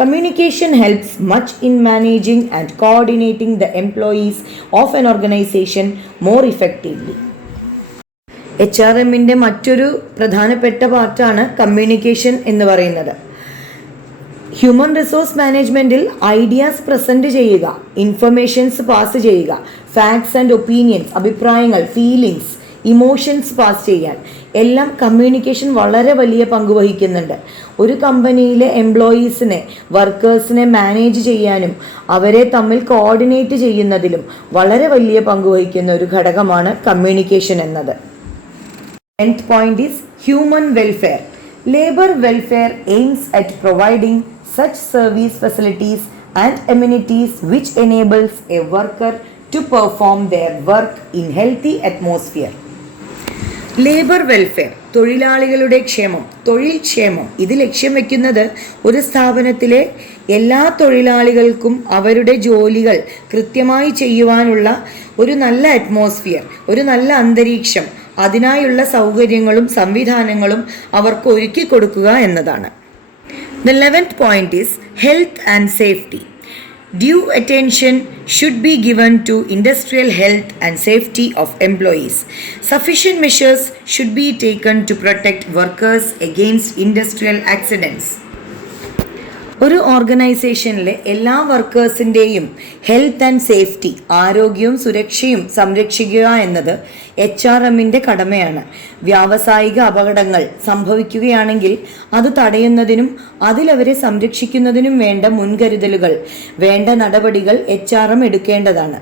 Communication helps much in managing and coordinating the employees of an organization more effectively. HRMൻ്റെ മറ്റൊരു പ്രധാനപ്പെട്ട പാർട്ടാണ് communication എന്ന് പറയുന്നത്. Human resource മാനേജ്മെൻറ്റിൽ ideas present ചെയ്യുക, informations pass ചെയ്യുക, facts and opinions, അഭിപ്രായങ്ങൾ, feelings, emotions pass ചെയ്യാൻ എല്ലാം കമ്മ്യൂണിക്കേഷൻ വളരെ വലിയ പങ്ക് വഹിക്കുന്നുണ്ട്. ഒരു കമ്പനിയിലെ എംപ്ലോയീസിനെ, വർക്കേഴ്സിനെ മാനേജ് ചെയ്യാനും അവരെ തമ്മിൽ കോർഡിനേറ്റ് ചെയ്യുന്നതിലും വളരെ വലിയ പങ്ക് വഹിക്കുന്ന ഒരു ഘടകമാണ് കമ്മ്യൂണിക്കേഷൻ എന്നത്. 10th point is human welfare. Labor welfare aims at providing such service facilities and amenities which enables a worker to perform their work in healthy atmosphere. Labour welfare, തൊഴിലാളികളുടെ ക്ഷേമം, തൊഴിൽ ക്ഷേമം, ഇത് ലക്ഷ്യം വയ്ക്കുന്നത് ഒരു സ്ഥാപനത്തിലെ എല്ലാ തൊഴിലാളികൾക്കും അവരുടെ ജോലികൾ കൃത്യമായി ചെയ്യുവാനുള്ള ഒരു നല്ല അറ്റ്മോസ്ഫിയർ, ഒരു നല്ല അന്തരീക്ഷം, അതിനായുള്ള സൗകര്യങ്ങളും സംവിധാനങ്ങളും അവർക്ക് ഒരുക്കി കൊടുക്കുക എന്നതാണ്. The 11th point is health and safety. Due attention should be given to industrial health and safety of employees. Sufficient measures should be taken to protect workers against industrial accidents. ഒരു ഓർഗനൈസേഷനിലെ എല്ലാ വർക്കേഴ്സിൻ്റെയും ഹെൽത്ത് ആൻഡ് സേഫ്റ്റി, ആരോഗ്യവും സുരക്ഷയും സംരക്ഷിക്കുക എന്നത് HRMൻ്റെ കടമയാണ്. വ്യാവസായിക അപകടങ്ങൾ സംഭവിക്കുകയാണെങ്കിൽ അത് തടയുന്നതിനും അതിലവരെ സംരക്ഷിക്കുന്നതിനും വേണ്ട മുൻകരുതലുകൾ, വേണ്ട നടപടികൾ HRM എടുക്കേണ്ടതാണ്.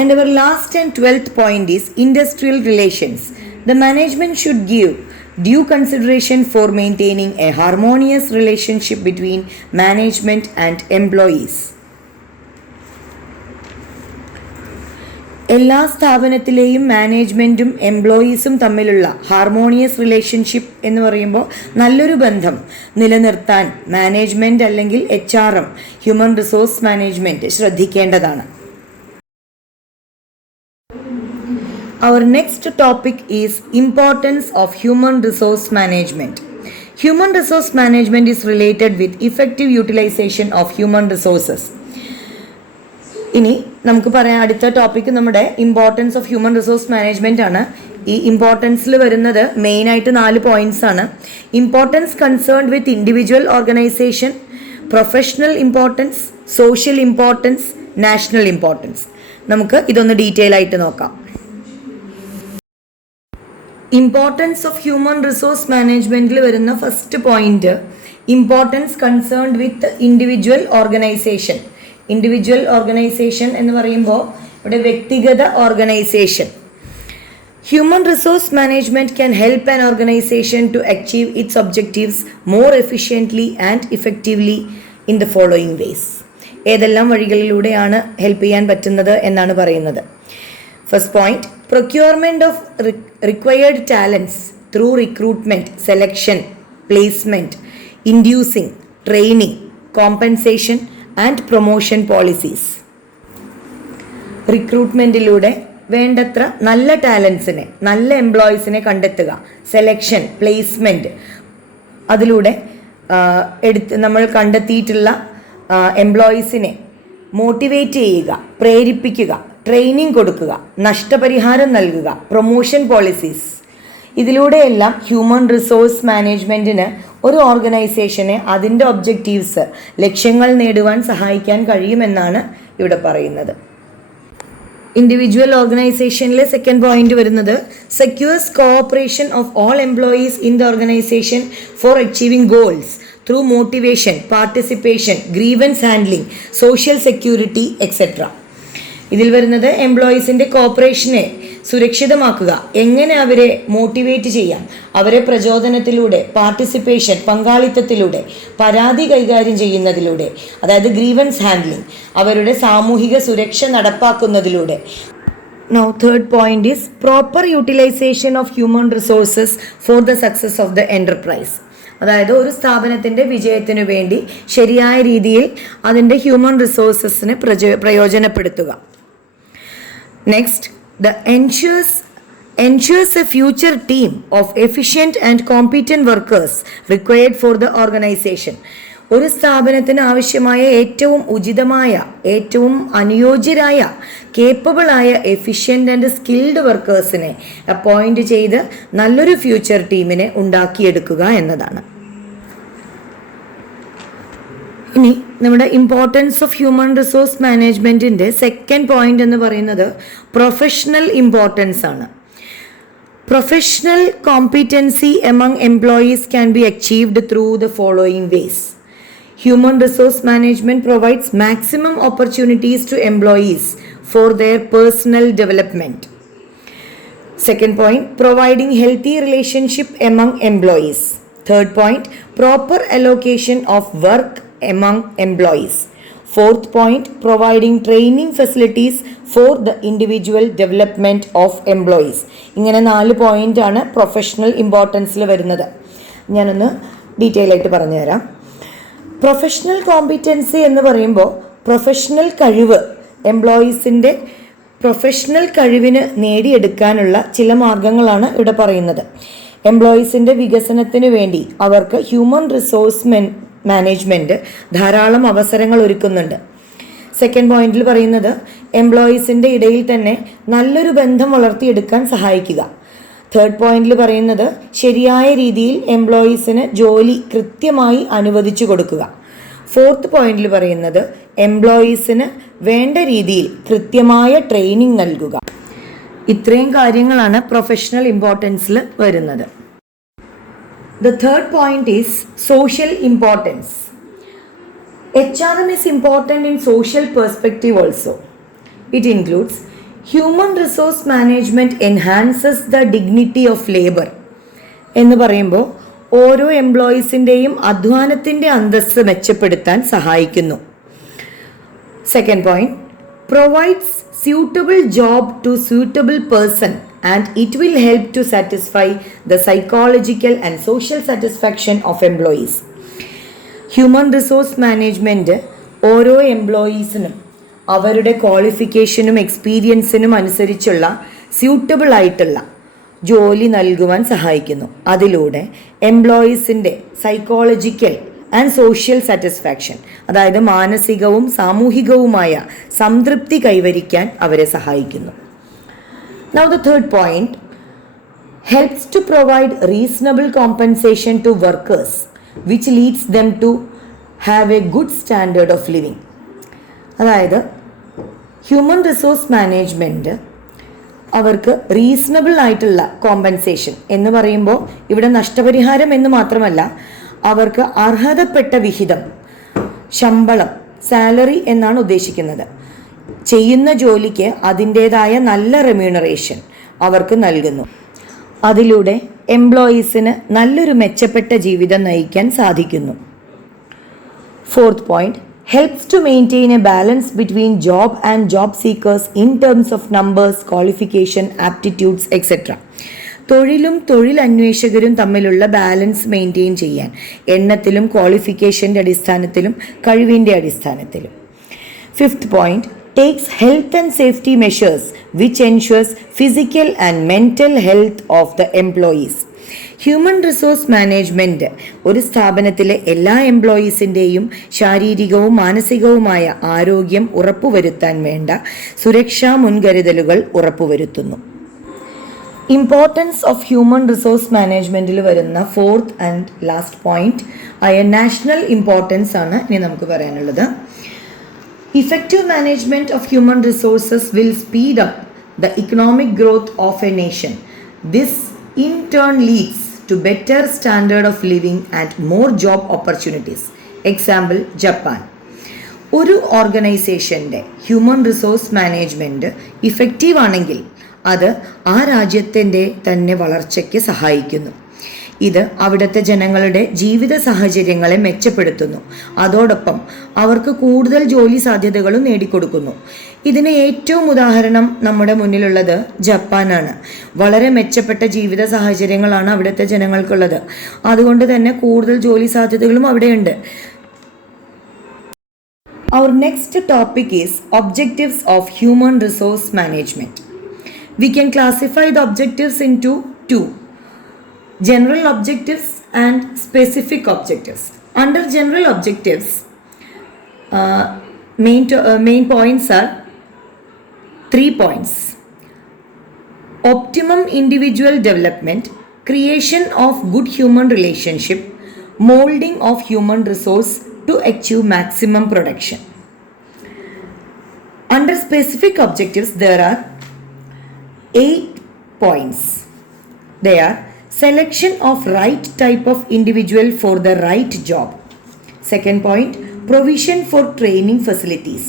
And our last and 12th point is industrial relations. The management should give due consideration for maintaining a harmonious relationship between management and employees. എല്ലാ സ്ഥാപനത്തിലെയും മാനേജ്മെൻറ്റും എംപ്ലോയീസും തമ്മിലുള്ള ഹാർമോണിയസ് റിലേഷൻഷിപ്പ് എന്ന് പറയുമ്പോൾ നല്ലൊരു ബന്ധം നിലനിർത്താൻ മാനേജ്മെൻറ്റ് അല്ലെങ്കിൽ HRM, ഹ്യൂമൻ റിസോഴ്സ് മാനേജ്മെൻറ്റ് ശ്രദ്ധിക്കേണ്ടതാണ്. Our next topic is importance of human resource management. Human resource management is related with effective utilization of human resources. ഇനി നമുക്ക് പറയാം, അടുത്ത ടോപ്പിക്ക് നമ്മുടെ importance of human resource management ആണ്. ഈ ഇമ്പോർട്ടൻസിൽ വരുന്നത് മെയിനായിട്ട് 4 പോയിന്റ്സ് ആണ്. Importance concerned with individual organization, professional importance, social importance, national importance. നമുക്ക് ഇതൊന്ന് ഡീറ്റെയിൽ ആയിട്ട് നോക്കാം. ഇമ്പോർട്ടൻസ് ഓഫ് ഹ്യൂമൻ റിസോഴ്സ് മാനേജ്മെൻറ്റിൽ വരുന്ന first point importance concerned with individual organization. Individual organization എന്ന് പറയുമ്പോൾ ഇവിടെ വ്യക്തിഗത organization. Human resource management can help an organization to achieve its objectives more efficiently and effectively in the following ways. ഏതെല്ലാം വഴികളിലൂടെയാണ് help ചെയ്യാൻ പറ്റുന്നത് എന്നാണ് പറയുന്നത്. First point, procurement of required talents through recruitment, selection, placement, inducing, training, compensation and promotion policies. റിക്രൂട്ട്മെൻറ്റിലൂടെ വേണ്ടത്ര നല്ല ടാലൻസിനെ, നല്ല എംപ്ലോയീസിനെ കണ്ടെത്തുക, സെലക്ഷൻ, പ്ലേസ്മെൻറ്റ്, അതിലൂടെ നമ്മൾ കണ്ടെത്തിയിട്ടുള്ള എംപ്ലോയീസിനെ മോട്ടിവേറ്റ് ചെയ്യുക, പ്രേരിപ്പിക്കുക, ട്രെയിനിങ് കൊടുക്കുക, നഷ്ടപരിഹാരം നൽകുക, പ്രൊമോഷൻ പോളിസീസ്. ഇതിലൂടെയെല്ലാം ഹ്യൂമൻ റിസോഴ്സ് മാനേജ്മെൻറ്റിന് ഒരു ഓർഗനൈസേഷനെ അതിൻ്റെ ഒബ്ജക്റ്റീവ്സ്, ലക്ഷ്യങ്ങൾ നേടുവാൻ സഹായിക്കാൻ കഴിയുമെന്നാണ് ഇവിടെ പറയുന്നത്. ഇൻഡിവിജ്വൽ ഓർഗനൈസേഷനിലെ സെക്കൻഡ് പോയിന്റ് വരുന്നത് secures cooperation of all employees in the organization for achieving goals through motivation, participation, grievance handling, social security etcetera. ഇതിൽ വരുന്നത് എംപ്ലോയീസിൻ്റെ കോപ്പറേഷനെ സുരക്ഷിതമാക്കുക, എങ്ങനെ അവരെ മോട്ടിവേറ്റ് ചെയ്യാം, അവരെ പ്രചോദനത്തിലൂടെ, പാർട്ടിസിപ്പേഷൻ, പങ്കാളിത്തത്തിലൂടെ, പരാതി കൈകാര്യം ചെയ്യുന്നതിലൂടെ, അതായത് ഗ്രീവൻസ് ഹാൻഡ്ലിംഗ്, അവരുടെ സാമൂഹിക സുരക്ഷ നടപ്പാക്കുന്നതിലൂടെ. Now third point is proper utilization of human resources for the success of the enterprise. അതായത് ഒരു സ്ഥാപനത്തിൻ്റെ വിജയത്തിനു വേണ്ടി ശരിയായ രീതിയിൽ അതിൻ്റെ ഹ്യൂമൻ റിസോഴ്സസിനെ പ്രയോജനപ്പെടുത്തുക. Next, the ensures a future team of efficient and competent workers required for the organization. ഒരു സ്ഥാപനത്തിന് ആവശ്യമായ ഏറ്റവും ഉചിതമായ, ഏറ്റവും അനുയോജ്യരായ, കേപ്പബിളായ, എഫിഷ്യൻ്റ് ആൻഡ് സ്കിൽഡ് വർക്കേഴ്സിനെ അപ്പോയിൻറ്റ് ചെയ്ത് നല്ലൊരു ഫ്യൂച്ചർ ടീമിനെ ഉണ്ടാക്കിയെടുക്കുക എന്നതാണ്. ഇനി നമ്മുടെ ഇമ്പോർട്ടൻസ് ഓഫ് ഹ്യൂമൻ റിസോഴ്സ് മാനേജ്മെൻറ്റിൻ്റെ സെക്കൻഡ് പോയിന്റ് എന്ന് പറയുന്നത് പ്രൊഫഷണൽ ഇമ്പോർട്ടൻസ് ആണ്. Professional competency among employees can be achieved through the following ways. Human resource management provides maximum opportunities to employees for their personal development. Second point, providing healthy relationship among employees. Third point, proper allocation of work among employees. Fourth point, providing training facilities for the individual development of employees. ഇങ്ങനെ 4 point ആണ് professional ഇമ്പോർട്ടൻസിൽ വരുന്നത്. ഞാനൊന്ന് detail ആയിട്ട് പറഞ്ഞുതരാം. Professional competency എന്ന് പറയുമ്പോൾ professional കഴിവ്, എംപ്ലോയീസിൻ്റെ professional കഴിവിന് നേടിയെടുക്കാനുള്ള ചില മാർഗങ്ങളാണ് ഇവിടെ പറയുന്നത്. എംപ്ലോയീസിൻ്റെ വികസനത്തിന് വേണ്ടി അവർക്ക് ഹ്യൂമൻ റിസോഴ്സ് മാനേജ്മെൻറ്റ് ധാരാളം അവസരങ്ങൾ ഒരുക്കുന്നുണ്ട്. സെക്കൻഡ് പോയിന്റിൽ പറയുന്നത് എംപ്ലോയീസിൻ്റെ ഇടയിൽ തന്നെ നല്ലൊരു ബന്ധം വളർത്തിയെടുക്കാൻ സഹായിക്കുക. തേർഡ് പോയിന്റിൽ പറയുന്നത് ശരിയായ രീതിയിൽ എംപ്ലോയീസിന് ജോലി കൃത്യമായി അനുവദിച്ചു കൊടുക്കുക. ഫോർത്ത് പോയിന്റിൽ പറയുന്നത് എംപ്ലോയീസിന് വേണ്ട രീതിയിൽ കൃത്യമായ ട്രെയിനിങ് നൽകുക. ഇത്രയും കാര്യങ്ങളാണ് പ്രൊഫഷണൽ ഇമ്പോർട്ടൻസിൽ വരുന്നത്. The third point is social importance. HRM is important in social perspective also. It includes human resource management enhances the dignity of labor. എന്ന് പറയുമ്പോൾ ഓരോ എംപ്ലോയീസിൻ്റെയും അധ്വാനത്തിൻ്റെ അന്തസ്സ് മെച്ചപ്പെടുത്താൻ സഹായിക്കുന്നു. Second point, provides suitable job to suitable person and it will help to satisfy the psychological and social satisfaction of employees. Human resource management ഓരോ എംപ്ലോയീസിനും അവരുടെ ക്വാളിഫിക്കേഷനും എക്സ്പീരിയൻസിനും അനുസരിച്ചുള്ള suitable ആയിട്ടുള്ള ജോലി നൽകുവാൻ സഹായിക്കുന്നു. അതിലൂടെ എംപ്ലോയീസിൻ്റെ സൈക്കോളജിക്കൽ ആൻഡ് സോഷ്യൽ സാറ്റിസ്ഫാക്ഷൻ, അതായത് മാനസികവും സാമൂഹികവുമായ സംതൃപ്തി കൈവരിക്കാൻ അവരെ സഹായിക്കുന്നു. Now the third point, helps to provide reasonable compensation to workers which leads them to have a good standard of living. അതായത് ഹ്യൂമൻ റിസോഴ്സ് മാനേജ്മെൻറ്റ് അവർക്ക് റീസണബിൾ ആയിട്ടുള്ള കോമ്പൻസേഷൻ എന്ന് പറയുമ്പോൾ ഇവിടെ നഷ്ടപരിഹാരം എന്ന് മാത്രമല്ല, അവർക്ക് അർഹതപ്പെട്ട വിഹിതം, ശമ്പളം, സാലറി എന്നാണ് ഉദ്ദേശിക്കുന്നത്. ചെയ്യുന്ന ജോലിക്ക് അതിൻ്റേതായ നല്ല റെമ്യൂണറേഷൻ അവർക്ക് നൽകുന്നു. അതിലൂടെ എംപ്ലോയീസിന് നല്ലൊരു മെച്ചപ്പെട്ട ജീവിതം നയിക്കാൻ സാധിക്കുന്നു. Fourth point, helps to maintain a balance between job and job seekers in terms of numbers, qualification, aptitudes, etc. തൊഴിലും തൊഴിൽ അന്വേഷകരും തമ്മിലുള്ള ബാലൻസ് മെയിൻറ്റെയിൻ ചെയ്യാൻ എണ്ണത്തിലും ക്വാളിഫിക്കേഷൻ്റെ അടിസ്ഥാനത്തിലും കഴിവിൻ്റെ അടിസ്ഥാനത്തിലും. Fifth point, takes health and safety measures which ensures physical and mental health of the employees. Human resource management ഒരു സ്ഥാപനത്തിലെ എല്ലാ എംപ്ലോയീസിൻ്റെയും ശാരീരികവും മാനസികവുമായ ആരോഗ്യം ഉറപ്പുവരുത്താൻ വേണ്ട സുരക്ഷാ മുൻകരുതലുകൾ ഉറപ്പുവരുത്തുന്നു. ഇമ്പോർട്ടൻസ് ഓഫ് ഹ്യൂമൻ റിസോഴ്സ് മാനേജ്മെൻറ്റിൽ വരുന്ന ഫോർത്ത് ആൻഡ് ലാസ്റ്റ് പോയിന്റ് ആയ നാഷണൽ ഇമ്പോർട്ടൻസ് ആണ് ഇനി നമുക്ക് പറയാനുള്ളത്. Effective management of human resources will speed up the economic growth of a nation. This in turn leads to better standard of living and more job opportunities. Example, Japan. ഒരു ഓർഗനൈസേഷൻ്റെ human resource management effective ആണെങ്കിൽ അത് ആ രാജ്യത്തിൻ്റെ തന്നെ വളർച്ചയ്ക്ക് സഹായിക്കുന്നു. ഇത് അവിടുത്തെ ജനങ്ങളുടെ ജീവിത സാഹചര്യങ്ങളെ മെച്ചപ്പെടുത്തുന്നു. അതോടൊപ്പം അവർക്ക് കൂടുതൽ ജോലി സാധ്യതകളും നേടിക്കൊടുക്കുന്നു. ഇതിന് ഏറ്റവും ഉദാഹരണം നമ്മുടെ മുന്നിലുള്ളത് ജപ്പാനാണ്. വളരെ മെച്ചപ്പെട്ട ജീവിത സാഹചര്യങ്ങളാണ് അവിടുത്തെ ജനങ്ങൾക്കുള്ളത്. അതുകൊണ്ട് തന്നെ കൂടുതൽ ജോലി സാധ്യതകളും അവിടെയുണ്ട്. Our next topic is objectives of human resource management. We can classify the objectives into two: general objectives and specific objectives. Under general objectives, main points are 3 points: optimum individual development, creation of good human relationship, molding of human resource to achieve maximum production. Under specific objectives, there are 8 points. They are: selection of right type of individual for the right job. Second point, provision for training facilities.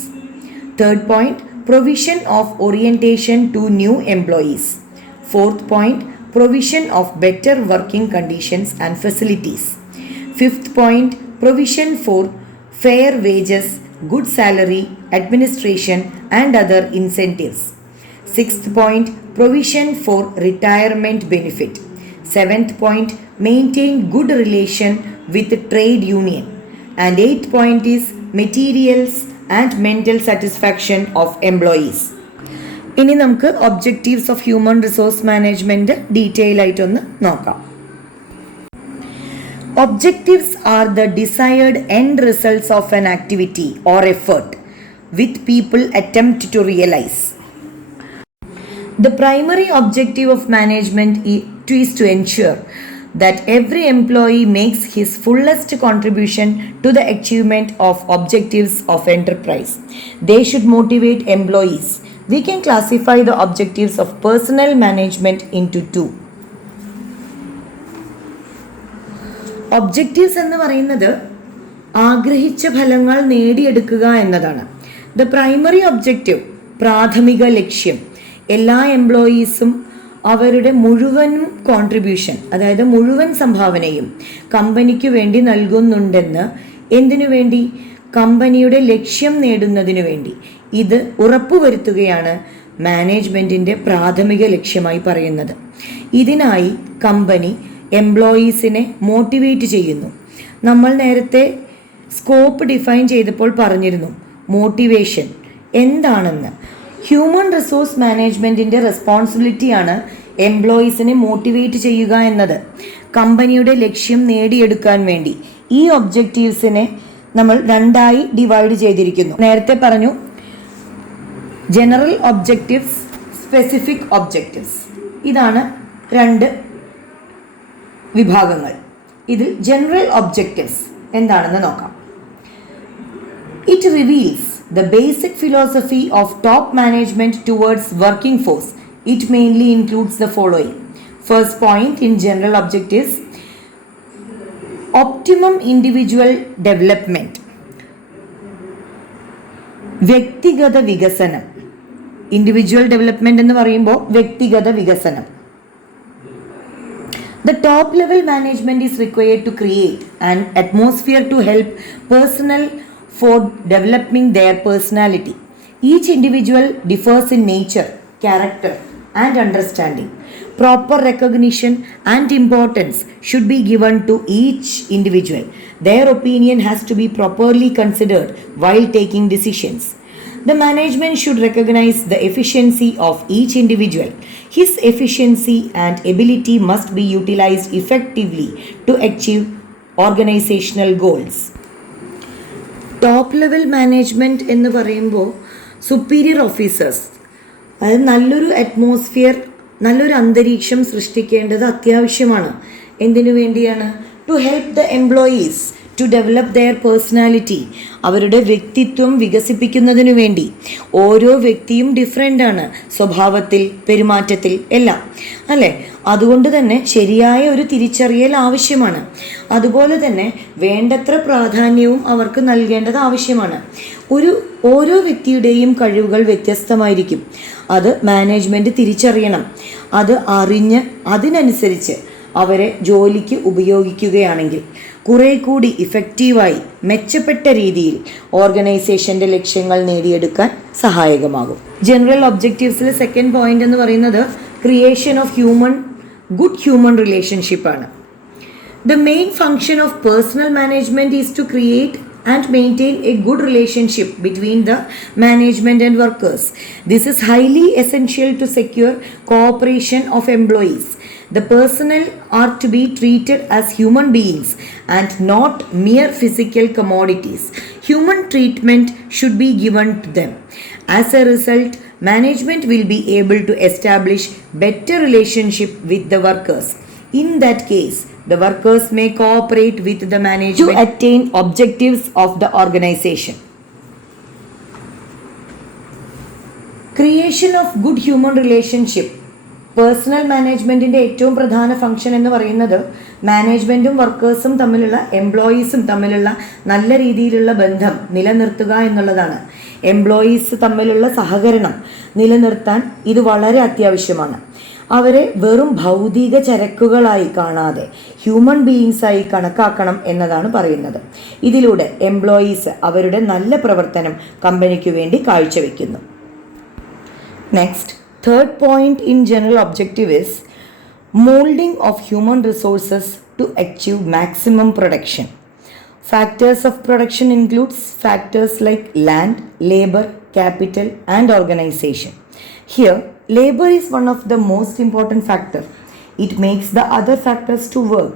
Third point, provision of orientation to new employees. Fourth point, provision of better working conditions and facilities. Fifth point, provision for fair wages, good salary, administration and other incentives. Sixth point, provision for retirement benefit. Seventh point, maintain good relation with trade union. And eighth point is materials and mental satisfaction of employees. ഇനി നമുക്ക് objectives of human resource management detail ആയിട്ടൊന്ന് നോക്കാം. Objectives are the desired end results of an activity or effort with people attempt to realize. The primary objective of management is to ensure that every employee makes his fullest contribution to the achievement of objectives of enterprise. They should motivate employees. We can classify the objectives of personnel management into two. Objectives എന്ന് പറയുന്നത് ആഗ്രഹിച്ച ഫലങ്ങൾ നേടിയെടുക്കുക എന്നതാണ്. The primary objective, പ്രാഥമിക ലക്ഷ്യം, എല്ലാ എംപ്ലോയീസും അവരുടെ മുഴുവൻ കോൺട്രിബ്യൂഷൻ, അതായത് മുഴുവൻ സംഭാവനയും കമ്പനിക്ക് വേണ്ടി നൽകുന്നുണ്ടെന്ന്. എന്തിനു വേണ്ടി? കമ്പനിയുടെ ലക്ഷ്യം നേടുന്നതിനു വേണ്ടി. ഇത് ഉറപ്പുവരുത്തുകയാണ് മാനേജ്മെൻറ്റിൻ്റെ പ്രാഥമിക ലക്ഷ്യമായി പറയുന്നത്. ഇതിനായി കമ്പനി എംപ്ലോയീസിനെ മോട്ടിവേറ്റ് ചെയ്യുന്നു. നമ്മൾ നേരത്തെ സ്കോപ്പ് ഡിഫൈൻ ചെയ്തപ്പോൾ പറഞ്ഞിരുന്നു മോട്ടിവേഷൻ എന്താണെന്ന്. ഹ്യൂമൻ റിസോഴ്സ് മാനേജ്മെൻറ്റിൻ്റെ റെസ്പോൺസിബിലിറ്റിയാണ് എംപ്ലോയീസിനെ മോട്ടിവേറ്റ് ചെയ്യുക എന്നത്. കമ്പനിയുടെ ലക്ഷ്യം നേടിയെടുക്കാൻ വേണ്ടി ഈ ഒബ്ജക്റ്റീവ്സിനെ നമ്മൾ രണ്ടായി ഡിവൈഡ് ചെയ്തിരിക്കുന്നു. നേരത്തെ പറഞ്ഞു ജനറൽ ഒബ്ജക്റ്റീവ്സ്, സ്പെസിഫിക് ഒബ്ജക്റ്റീവ്സ്. ഇതാണ് രണ്ട് വിഭാഗങ്ങൾ. ഇതിൽ ജനറൽ ഒബ്ജക്റ്റീവ്സ് എന്താണെന്ന് നോക്കാം. It reveals the basic philosophy of top management towards working force. It mainly includes the following. First point in general objectives, optimum individual development. വ്യക്തിഗത വികസനം. ഇൻഡിവിജ്വൽ ഡെവലപ്മെന്റ് എന്ന് പറയുമ്പോൾ വ്യക്തിഗത വികസനം. The top level management is required to create an atmosphere to help personnel for developing their personality. Each individual differs in nature, character, and understanding. Proper recognition and importance should be given to each individual. Their opinion has to be properly considered while taking decisions. The management should recognize the efficiency of each individual. His efficiency and ability must be utilized effectively to achieve organizational goals. Top level management എന്ന് പറയുമ്പോൾ superior officers, അതായത് നല്ലൊരു atmosphere, നല്ലൊരു അന്തരീക്ഷം സൃഷ്ടിക്കേണ്ടത് അത്യാവശ്യമാണ്. എന്തിനു വേണ്ടിയാണ്? To help the employees to develop their personality, അവരുടെ വ്യക്തിത്വം വികസിപ്പിക്കുന്നതിനു വേണ്ടി. ഓരോ വ്യക്തിയും ഡിഫറെൻ്റ് ആണ്, സ്വഭാവത്തിൽ, പെരുമാറ്റത്തിൽ എല്ലാം, അല്ലേ? അതുകൊണ്ട് തന്നെ ശരിയായ ഒരു തിരിച്ചറിയൽ ആവശ്യമാണ്. അതുപോലെ തന്നെ വേണ്ടത്ര പ്രാധാന്യവും അവർക്ക് നൽകേണ്ടത് ആവശ്യമാണ്. ഓരോ വ്യക്തിയുടെയും കഴിവുകൾ വ്യത്യസ്തമായിരിക്കും. അത് മാനേജ്മെൻറ്റ് തിരിച്ചറിയണം. അത് അറിഞ്ഞ് അതിനനുസരിച്ച് അവരെ ജോലിക്ക് ഉപയോഗിക്കുകയാണെങ്കിൽ കുറേ കൂടി ഇഫക്റ്റീവായി മെച്ചപ്പെട്ട രീതിയിൽ ഓർഗനൈസേഷൻ്റെ ലക്ഷ്യങ്ങൾ നേടിയെടുക്കാൻ സഹായകമാകും. ജനറൽ ഒബ്ജക്റ്റീവ്സിൽ സെക്കൻഡ് പോയിന്റ് എന്ന് പറയുന്നത് ക്രിയേഷൻ ഓഫ് ഗുഡ് ഹ്യൂമൻ റിലേഷൻഷിപ്പാണ്. The main function of personal management is to create and maintain a good relationship between the management and workers. This is highly essential to secure cooperation of employees. The personnel are to be treated as human beings and not mere physical commodities. Human treatment should be given to them. As a result, management will be able to establish better relationship with the workers. In that case, the workers may cooperate with the management to attain objectives of the organization. Creation of good human relationship. Personnel മാനേജ്മെൻറ്റിൻ്റെ ഏറ്റവും പ്രധാന function എന്ന് പറയുന്നത് മാനേജ്മെൻറ്റും വർക്കേഴ്സും തമ്മിലുള്ള, എംപ്ലോയീസും തമ്മിലുള്ള നല്ല രീതിയിലുള്ള ബന്ധം നിലനിർത്തുക എന്നുള്ളതാണ്. എംപ്ലോയീസ് തമ്മിലുള്ള സഹകരണം നിലനിർത്താൻ ഇത് വളരെ അത്യാവശ്യമാണ്. അവരെ വെറും ഭൗതിക ചരക്കുകളായി കാണാതെ ഹ്യൂമൻ ബീയിങ്സായി കണക്കാക്കണം എന്നതാണ് പറയുന്നത്. ഇതിലൂടെ എംപ്ലോയീസ് അവരുടെ നല്ല പ്രവർത്തനം കമ്പനിക്ക് വേണ്ടി കാഴ്ചവെക്കുന്നു. Next, third point in general objective is molding of human resources to achieve maximum production. Factors of production includes factors like land, labor, capital and organization. Here, labor is one of the most important factor. It makes the other factors to work.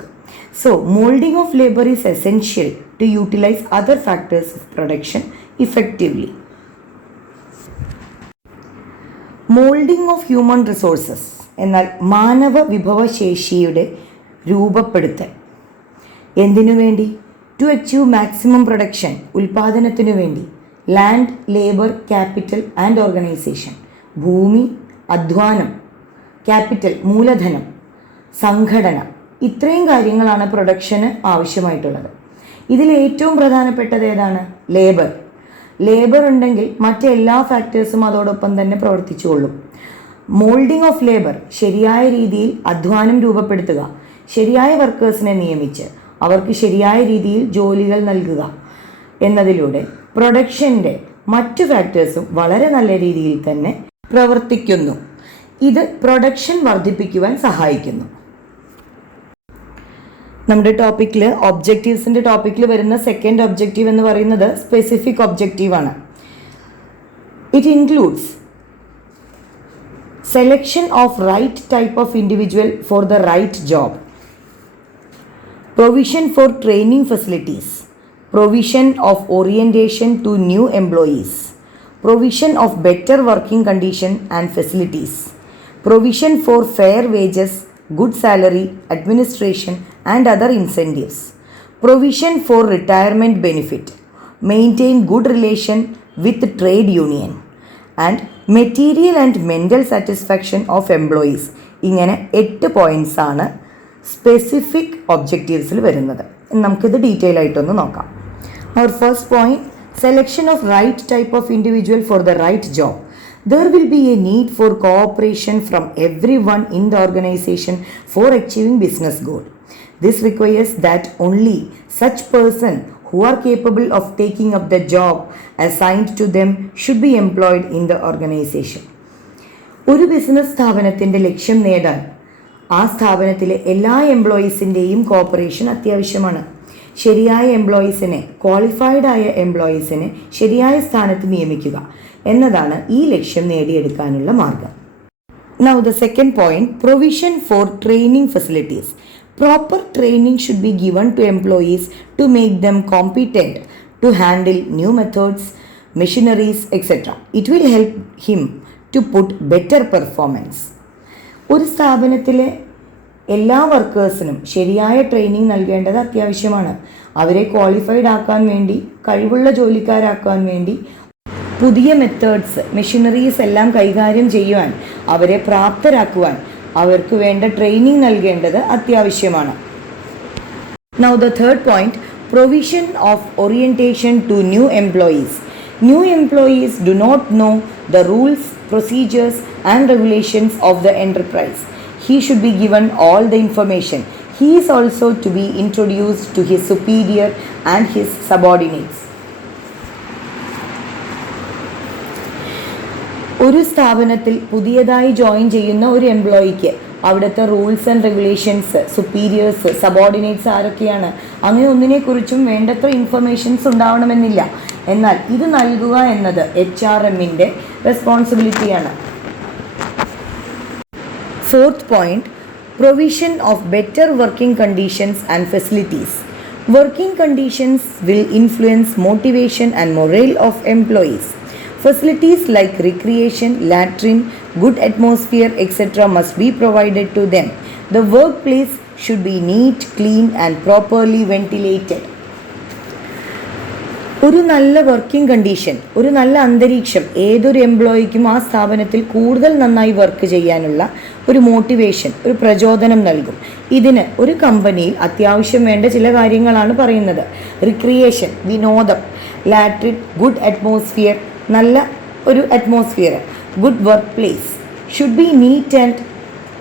So, molding of labor is essential to utilize other factors of production effectively. Moulding of human resources എന്നാൽ മാനവ വിഭവശേഷിയുടെ രൂപപ്പെടുത്തൽ. എന്തിനു വേണ്ടി? To achieve maximum production, ഉൽപാദനത്തിനു വേണ്ടി. Land, labour, capital and organisation, ഭൂമി, അധ്വാനം, capital മൂലധനം, സംഘടന, ഇത്രയും കാര്യങ്ങളാണ് പ്രൊഡക്ഷന് ആവശ്യമായിട്ടുള്ളത്. ഇതിൽ ഏറ്റവും പ്രധാനപ്പെട്ടത് ഏതാണ്? ലേബർ. ലേബർ ഉണ്ടെങ്കിൽ മറ്റെല്ലാ ഫാക്ടേഴ്സും അതോടൊപ്പം തന്നെ പ്രവർത്തിച്ചുകൊള്ളും. മോൾഡിംഗ് ഓഫ് ലേബർ, ശരിയായ രീതിയിൽ അധ്വാനം രൂപപ്പെടുത്തുക, ശരിയായ വർക്കേഴ്സിനെ നിയമിച്ച് അവർക്ക് ശരിയായ രീതിയിൽ ജോലികൾ നൽകുക എന്നതിലൂടെ പ്രൊഡക്ഷൻ്റെ മറ്റു ഫാക്ടേഴ്സും വളരെ നല്ല രീതിയിൽ തന്നെ പ്രവർത്തിക്കുന്നു. ഇത് പ്രൊഡക്ഷൻ വർദ്ധിപ്പിക്കുവാൻ സഹായിക്കുന്നു. നമ്മുടെ ടോപ്പിക്കിൽ ഒബ്ജക്റ്റീവ്സിൻ്റെ ടോപ്പിക്കിൽ വരുന്ന സെക്കൻഡ് ഒബ്ജക്റ്റീവ് എന്ന് പറയുന്നത് സ്പെസിഫിക് ഒബ്ജക്റ്റീവാണ്. It includes selection of right type of individual for the right job, provision for training facilities, provision of orientation to new employees, provision of better working condition and facilities, provision for fair wages, good salary, administration and other incentives, provision for retirement benefit, maintain good relation with trade union and material and mental satisfaction of employees. ഇങ്ങനെ 8 points ആണ് specific ഒബ്ജക്റ്റീവ്സിൽ വരുന്നത്. നമുക്കിത് detail ആയിട്ടൊന്ന് നോക്കാം. Our first point, selection of right type of individual for the right job. There will be a need for cooperation from everyone in the organization for achieving business goal. This requires that only such person who are capable of taking up the job assigned to them should be employed in the organization. ഒരു business സ്ഥാപനത്തിൻ്റെ ലക്ഷ്യം നേടാൻ ആ സ്ഥാപനത്തിലെ എല്ലാ എംപ്ലോയീസിൻ്റെയും corporation അത്യാവശ്യമാണ്. ശരിയായ എംപ്ലോയീസിനെ, qualified ആയ എംപ്ലോയീസിനെ ശരിയായ സ്ഥാനത്ത് നിയമിക്കുക എന്നതാണ് ഈ ലക്ഷ്യം നേടിയെടുക്കാനുള്ള മാർഗം. Now the second point, provision for training facilities. Proper training should be given to employees to make them competent to handle new methods, machineries, etc. It will help him to put better performance. ഒരു സ്ഥാപനത്തിലെ എല്ലാ വർക്കേഴ്സിനും ശരിയായ training നൽകേണ്ടത് അത്യാവശ്യമാണ്. അവരെ qualified ആക്കാൻ വേണ്ടി, കഴിവുള്ള ജോലിക്കാരാക്കാൻ വേണ്ടി പുതിയ മെത്തേഡ്സ്, മെഷീനറീസ് എല്ലാം കൈകാര്യം ചെയ്യുവാൻ, അവരെ പ്രാപ്തരാക്കുവാൻ അവർക്ക് വേണ്ട ട്രെയിനിങ് നൽകേണ്ടത് അത്യാവശ്യമാണ്. Now the third point, provision of orientation to new employees. New employees do not know the rules, procedures and regulations of the enterprise. He should be given all the information. He is also to be introduced to his superior and his subordinates. ഒരു സ്ഥാപനത്തിൽ പുതിയതായി join ചെയ്യുന്ന ഒരു എംപ്ലോയിക്ക് അവിടുത്തെ rules and regulations, superiors, subordinates ആരൊക്കെയാണ്, അങ്ങനെ ഒന്നിനെക്കുറിച്ചും വേണ്ടത്ര informations ഉണ്ടാവണമെന്നില്ല. എന്നാൽ ഇത് നൽകുക എന്നത് HRMൻ്റെ റെസ്പോൺസിബിലിറ്റിയാണ്. Fourth point, provision of better working conditions and facilities. Working conditions will influence motivation and morale of employees. Facilities like recreation, latrine, good atmosphere, etc. must be provided to them. The workplace should be neat, clean and properly ventilated. ഒരു നല്ല working condition, ഒരു നല്ല അന്തരീക്ഷം ഏതൊരു എംപ്ലോയിക്കും ആ സ്ഥാപനത്തിൽ കൂടുതൽ നന്നായി വർക്ക് ചെയ്യാനുള്ള ഒരു മോട്ടിവേഷൻ, ഒരു പ്രചോദനം നൽകും. ഇതിന് ഒരു കമ്പനിയിൽ അത്യാവശ്യം വേണ്ട ചില കാര്യങ്ങളാണ് പറയുന്നത്. റിക്രിയേഷൻ, വിനോദം. ലാട്രിൻ, ഗുഡ് അറ്റ്മോസ്ഫിയർ, നല്ല ഒരു atmosphere. Good work place. Should be neat and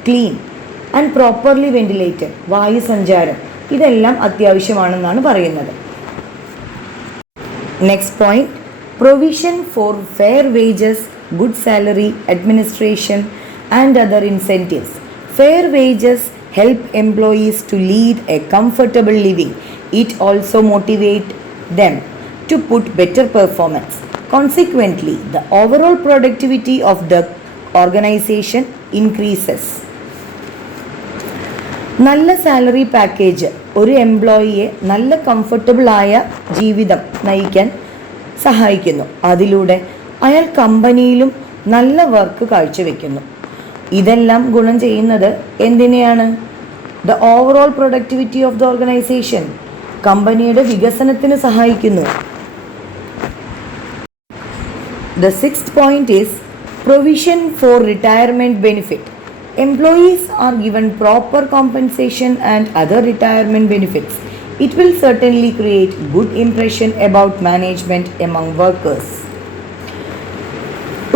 clean and properly ventilated. വായുസഞ്ചാരം, ഇതെല്ലാം അത്യാവശ്യമാണെന്നാണ് പറയുന്നത്. Next point, provision for fair wages, good salary, administration and other incentives. Fair wages help employees to lead a comfortable living. It also motivates them to put better performance. Consequently, the overall productivity of the organization increases. നല്ല salary package ഒരു എംപ്ലോയിയെ നല്ല comfortable ആയ ജീവിതം നയിക്കാൻ സഹായിക്കുന്നു. അതിലൂടെ അയാൾ കമ്പനിയിലും നല്ല വർക്ക് കാഴ്ചവെക്കുന്നു. ഇതെല്ലാം ഗുണം ചെയ്യുന്നത് എന്തിനെയാണ്? The overall productivity of the organization, കമ്പനിയുടെ വികസനത്തിന് സഹായിക്കുന്നു. The sixth point is provision for retirement benefit. Employees are given proper compensation and other retirement benefits. It will certainly create good impression about management among workers.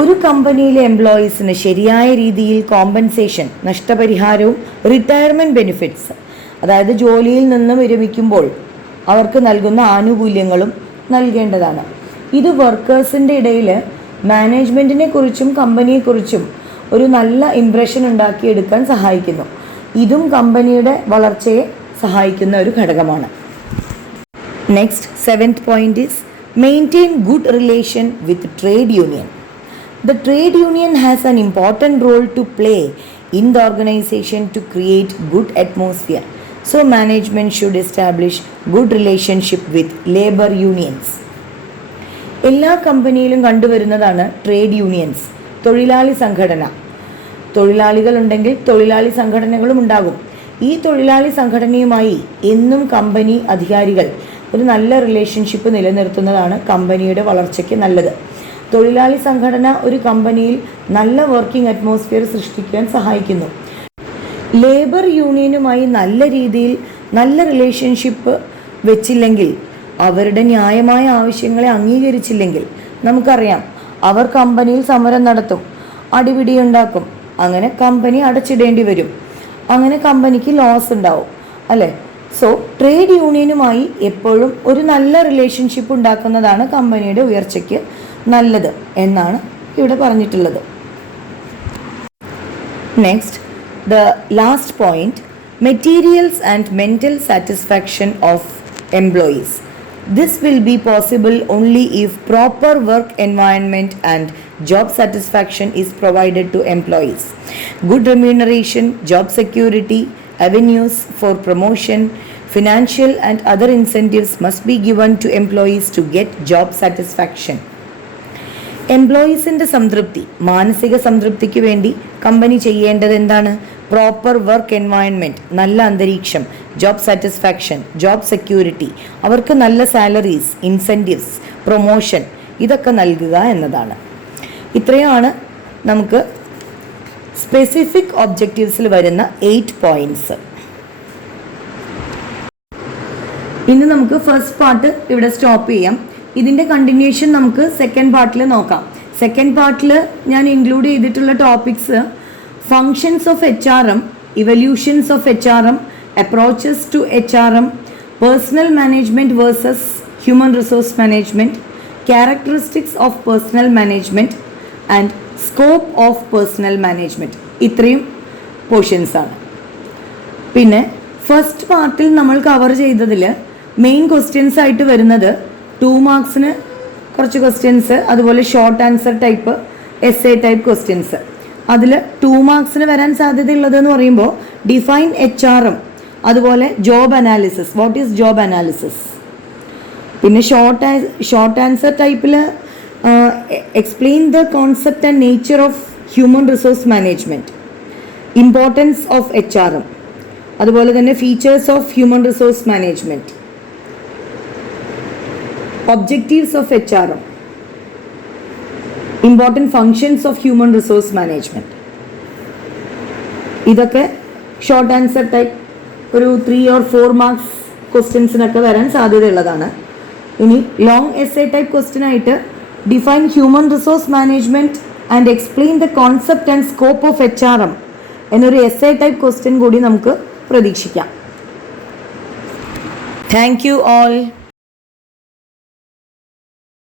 ഒരു കമ്പനിയിലെ എംപ്ലോയീസിന് ശരിയായ രീതിയിൽ compensation, നഷ്ടപരിഹാരവും retirement benefits, അതായത് ജോലിയിൽ നിന്ന് വിരമിക്കുമ്പോൾ അവർക്ക് നൽകുന്ന ആനുകൂല്യങ്ങളും നൽകേണ്ടതാണ്. ഇത് വർക്കേഴ്സിൻ്റെ ഇടയിൽ മാനേജ്മെൻറ്റിനെ കുറിച്ചും കമ്പനിയെക്കുറിച്ചും ഒരു നല്ല ഇംപ്രഷൻ ഉണ്ടാക്കിയെടുക്കാൻ സഹായിക്കുന്നു. ഇതും കമ്പനിയുടെ വളർച്ചയെ സഹായിക്കുന്ന ഒരു ഘടകമാണ്. Next, seventh point is maintain good relation with trade union. The trade union has an important role to play in the organization to create good atmosphere. So management should establish good relationship with labor unions. എല്ലാ കമ്പനിയിലും കണ്ടുവരുന്നതാണ് trade unions, തൊഴിലാളി സംഘടന. തൊഴിലാളികളുണ്ടെങ്കിൽ തൊഴിലാളി സംഘടനകളും ഉണ്ടാകും. ഈ തൊഴിലാളി സംഘടനയുമായി എന്നും company അധികാരികൾ ഒരു നല്ല റിലേഷൻഷിപ്പ് നിലനിർത്തുന്നതാണ് കമ്പനിയുടെ വളർച്ചയ്ക്ക് നല്ലത്. തൊഴിലാളി സംഘടന ഒരു കമ്പനിയിൽ നല്ല വർക്കിംഗ് അറ്റ്മോസ്ഫിയർ സൃഷ്ടിക്കാൻ സഹായിക്കുന്നു. ലേബർ യൂണിയനുമായി നല്ല രീതിയിൽ നല്ല റിലേഷൻഷിപ്പ് വെച്ചില്ലെങ്കിൽ, അവരുടെ ന്യായമായ ആവശ്യങ്ങളെ അംഗീകരിച്ചില്ലെങ്കിൽ, നമുക്കറിയാം അവർ കമ്പനിയിൽ സമരം നടത്തും, അടിപിടി ഉണ്ടാക്കും, അങ്ങനെ കമ്പനി അടച്ചിടേണ്ടി വരും. അങ്ങനെ കമ്പനിക്ക് ലോസ് ഉണ്ടാവും, അല്ലേ? സോ ട്രേഡ് യൂണിയനുമായി എപ്പോഴും ഒരു നല്ല റിലേഷൻഷിപ്പ് ഉണ്ടാക്കുന്നതാണ് കമ്പനിയുടെ ഉയർച്ചയ്ക്ക് നല്ലത് എന്നാണ് ഇവിടെ പറഞ്ഞിട്ടുള്ളത്. Next, the last point, materials and mental satisfaction of employees. This will be possible only if proper work environment and job satisfaction is provided to employees. Good remuneration, job security, avenues for promotion, financial and other incentives must be given to employees to get job satisfaction. എംപ്ലോയീസിൻ്റെ സംതൃപ്തി, മാനസിക സംതൃപ്തിക്ക് വേണ്ടി company ചെയ്യേണ്ടത് എന്താണ്? Proper work environment, നല്ല അന്തരീക്ഷം, job satisfaction, job security, അവർക്ക് നല്ല salaries, incentives, promotion, ഇതൊക്കെ നൽകുക എന്നതാണ്. ഇത്രയാണ് നമുക്ക് സ്പെസിഫിക് ഒബ്ജക്റ്റീവ്സിൽ വരുന്ന 8 പോയിൻറ്റ്സ്. ഇന്ന് നമുക്ക് ഫസ്റ്റ് പാർട്ട് ഇവിടെ സ്റ്റോപ്പ് ചെയ്യാം. ഇതിൻ്റെ കണ്ടിന്യൂഷൻ നമുക്ക് സെക്കൻഡ് പാർട്ടിൽ നോക്കാം. സെക്കൻഡ് പാർട്ടിൽ ഞാൻ ഇൻക്ലൂഡ് ചെയ്തിട്ടുള്ള topics functions of HRM, evolutions of HRM, approaches to HRM, personnel management versus human resource management, characteristics of personnel management and scope of personnel management. ഇത്രയും പോർഷൻസാണ്. പിന്നെ ഫസ്റ്റ് പാർട്ടിൽ നമ്മൾ കവർ ചെയ്തതിൽ മെയിൻ ക്വസ്റ്റ്യൻസ് ആയിട്ട് വരുന്നത് 2 മാർക്സിന് കുറച്ച് ക്വസ്റ്റ്യൻസ്, അതുപോലെ short answer type, essay type questions. അതിൽ 2 മാർക്സിന് വരാൻ സാധ്യതയുള്ളതെന്ന് പറയുമ്പോൾ ഡിഫൈൻ HRM, അതുപോലെ job analysis, what is job analysis. പിന്നെ ഷോർട്ട് ആൻസർ ടൈപ്പിൽ explain the concept and nature of human resource management, importance of HRM, അതുപോലെ തന്നെ features of human resource management, objectives of HRM, important functions of human resource management. ഇതൊക്കെ short answer type ഒരു 3 or 4 marks ക്വസ്റ്റ്യൻസിനൊക്കെ വരാൻ സാധ്യതയുള്ളതാണ്. ഇനി long essay type question ആയിട്ട് define human resource management and explain the concept and scope of HRM എന്നൊരു essay type question കൂടി നമുക്ക് പ്രതീക്ഷിക്കാം. Thank you all.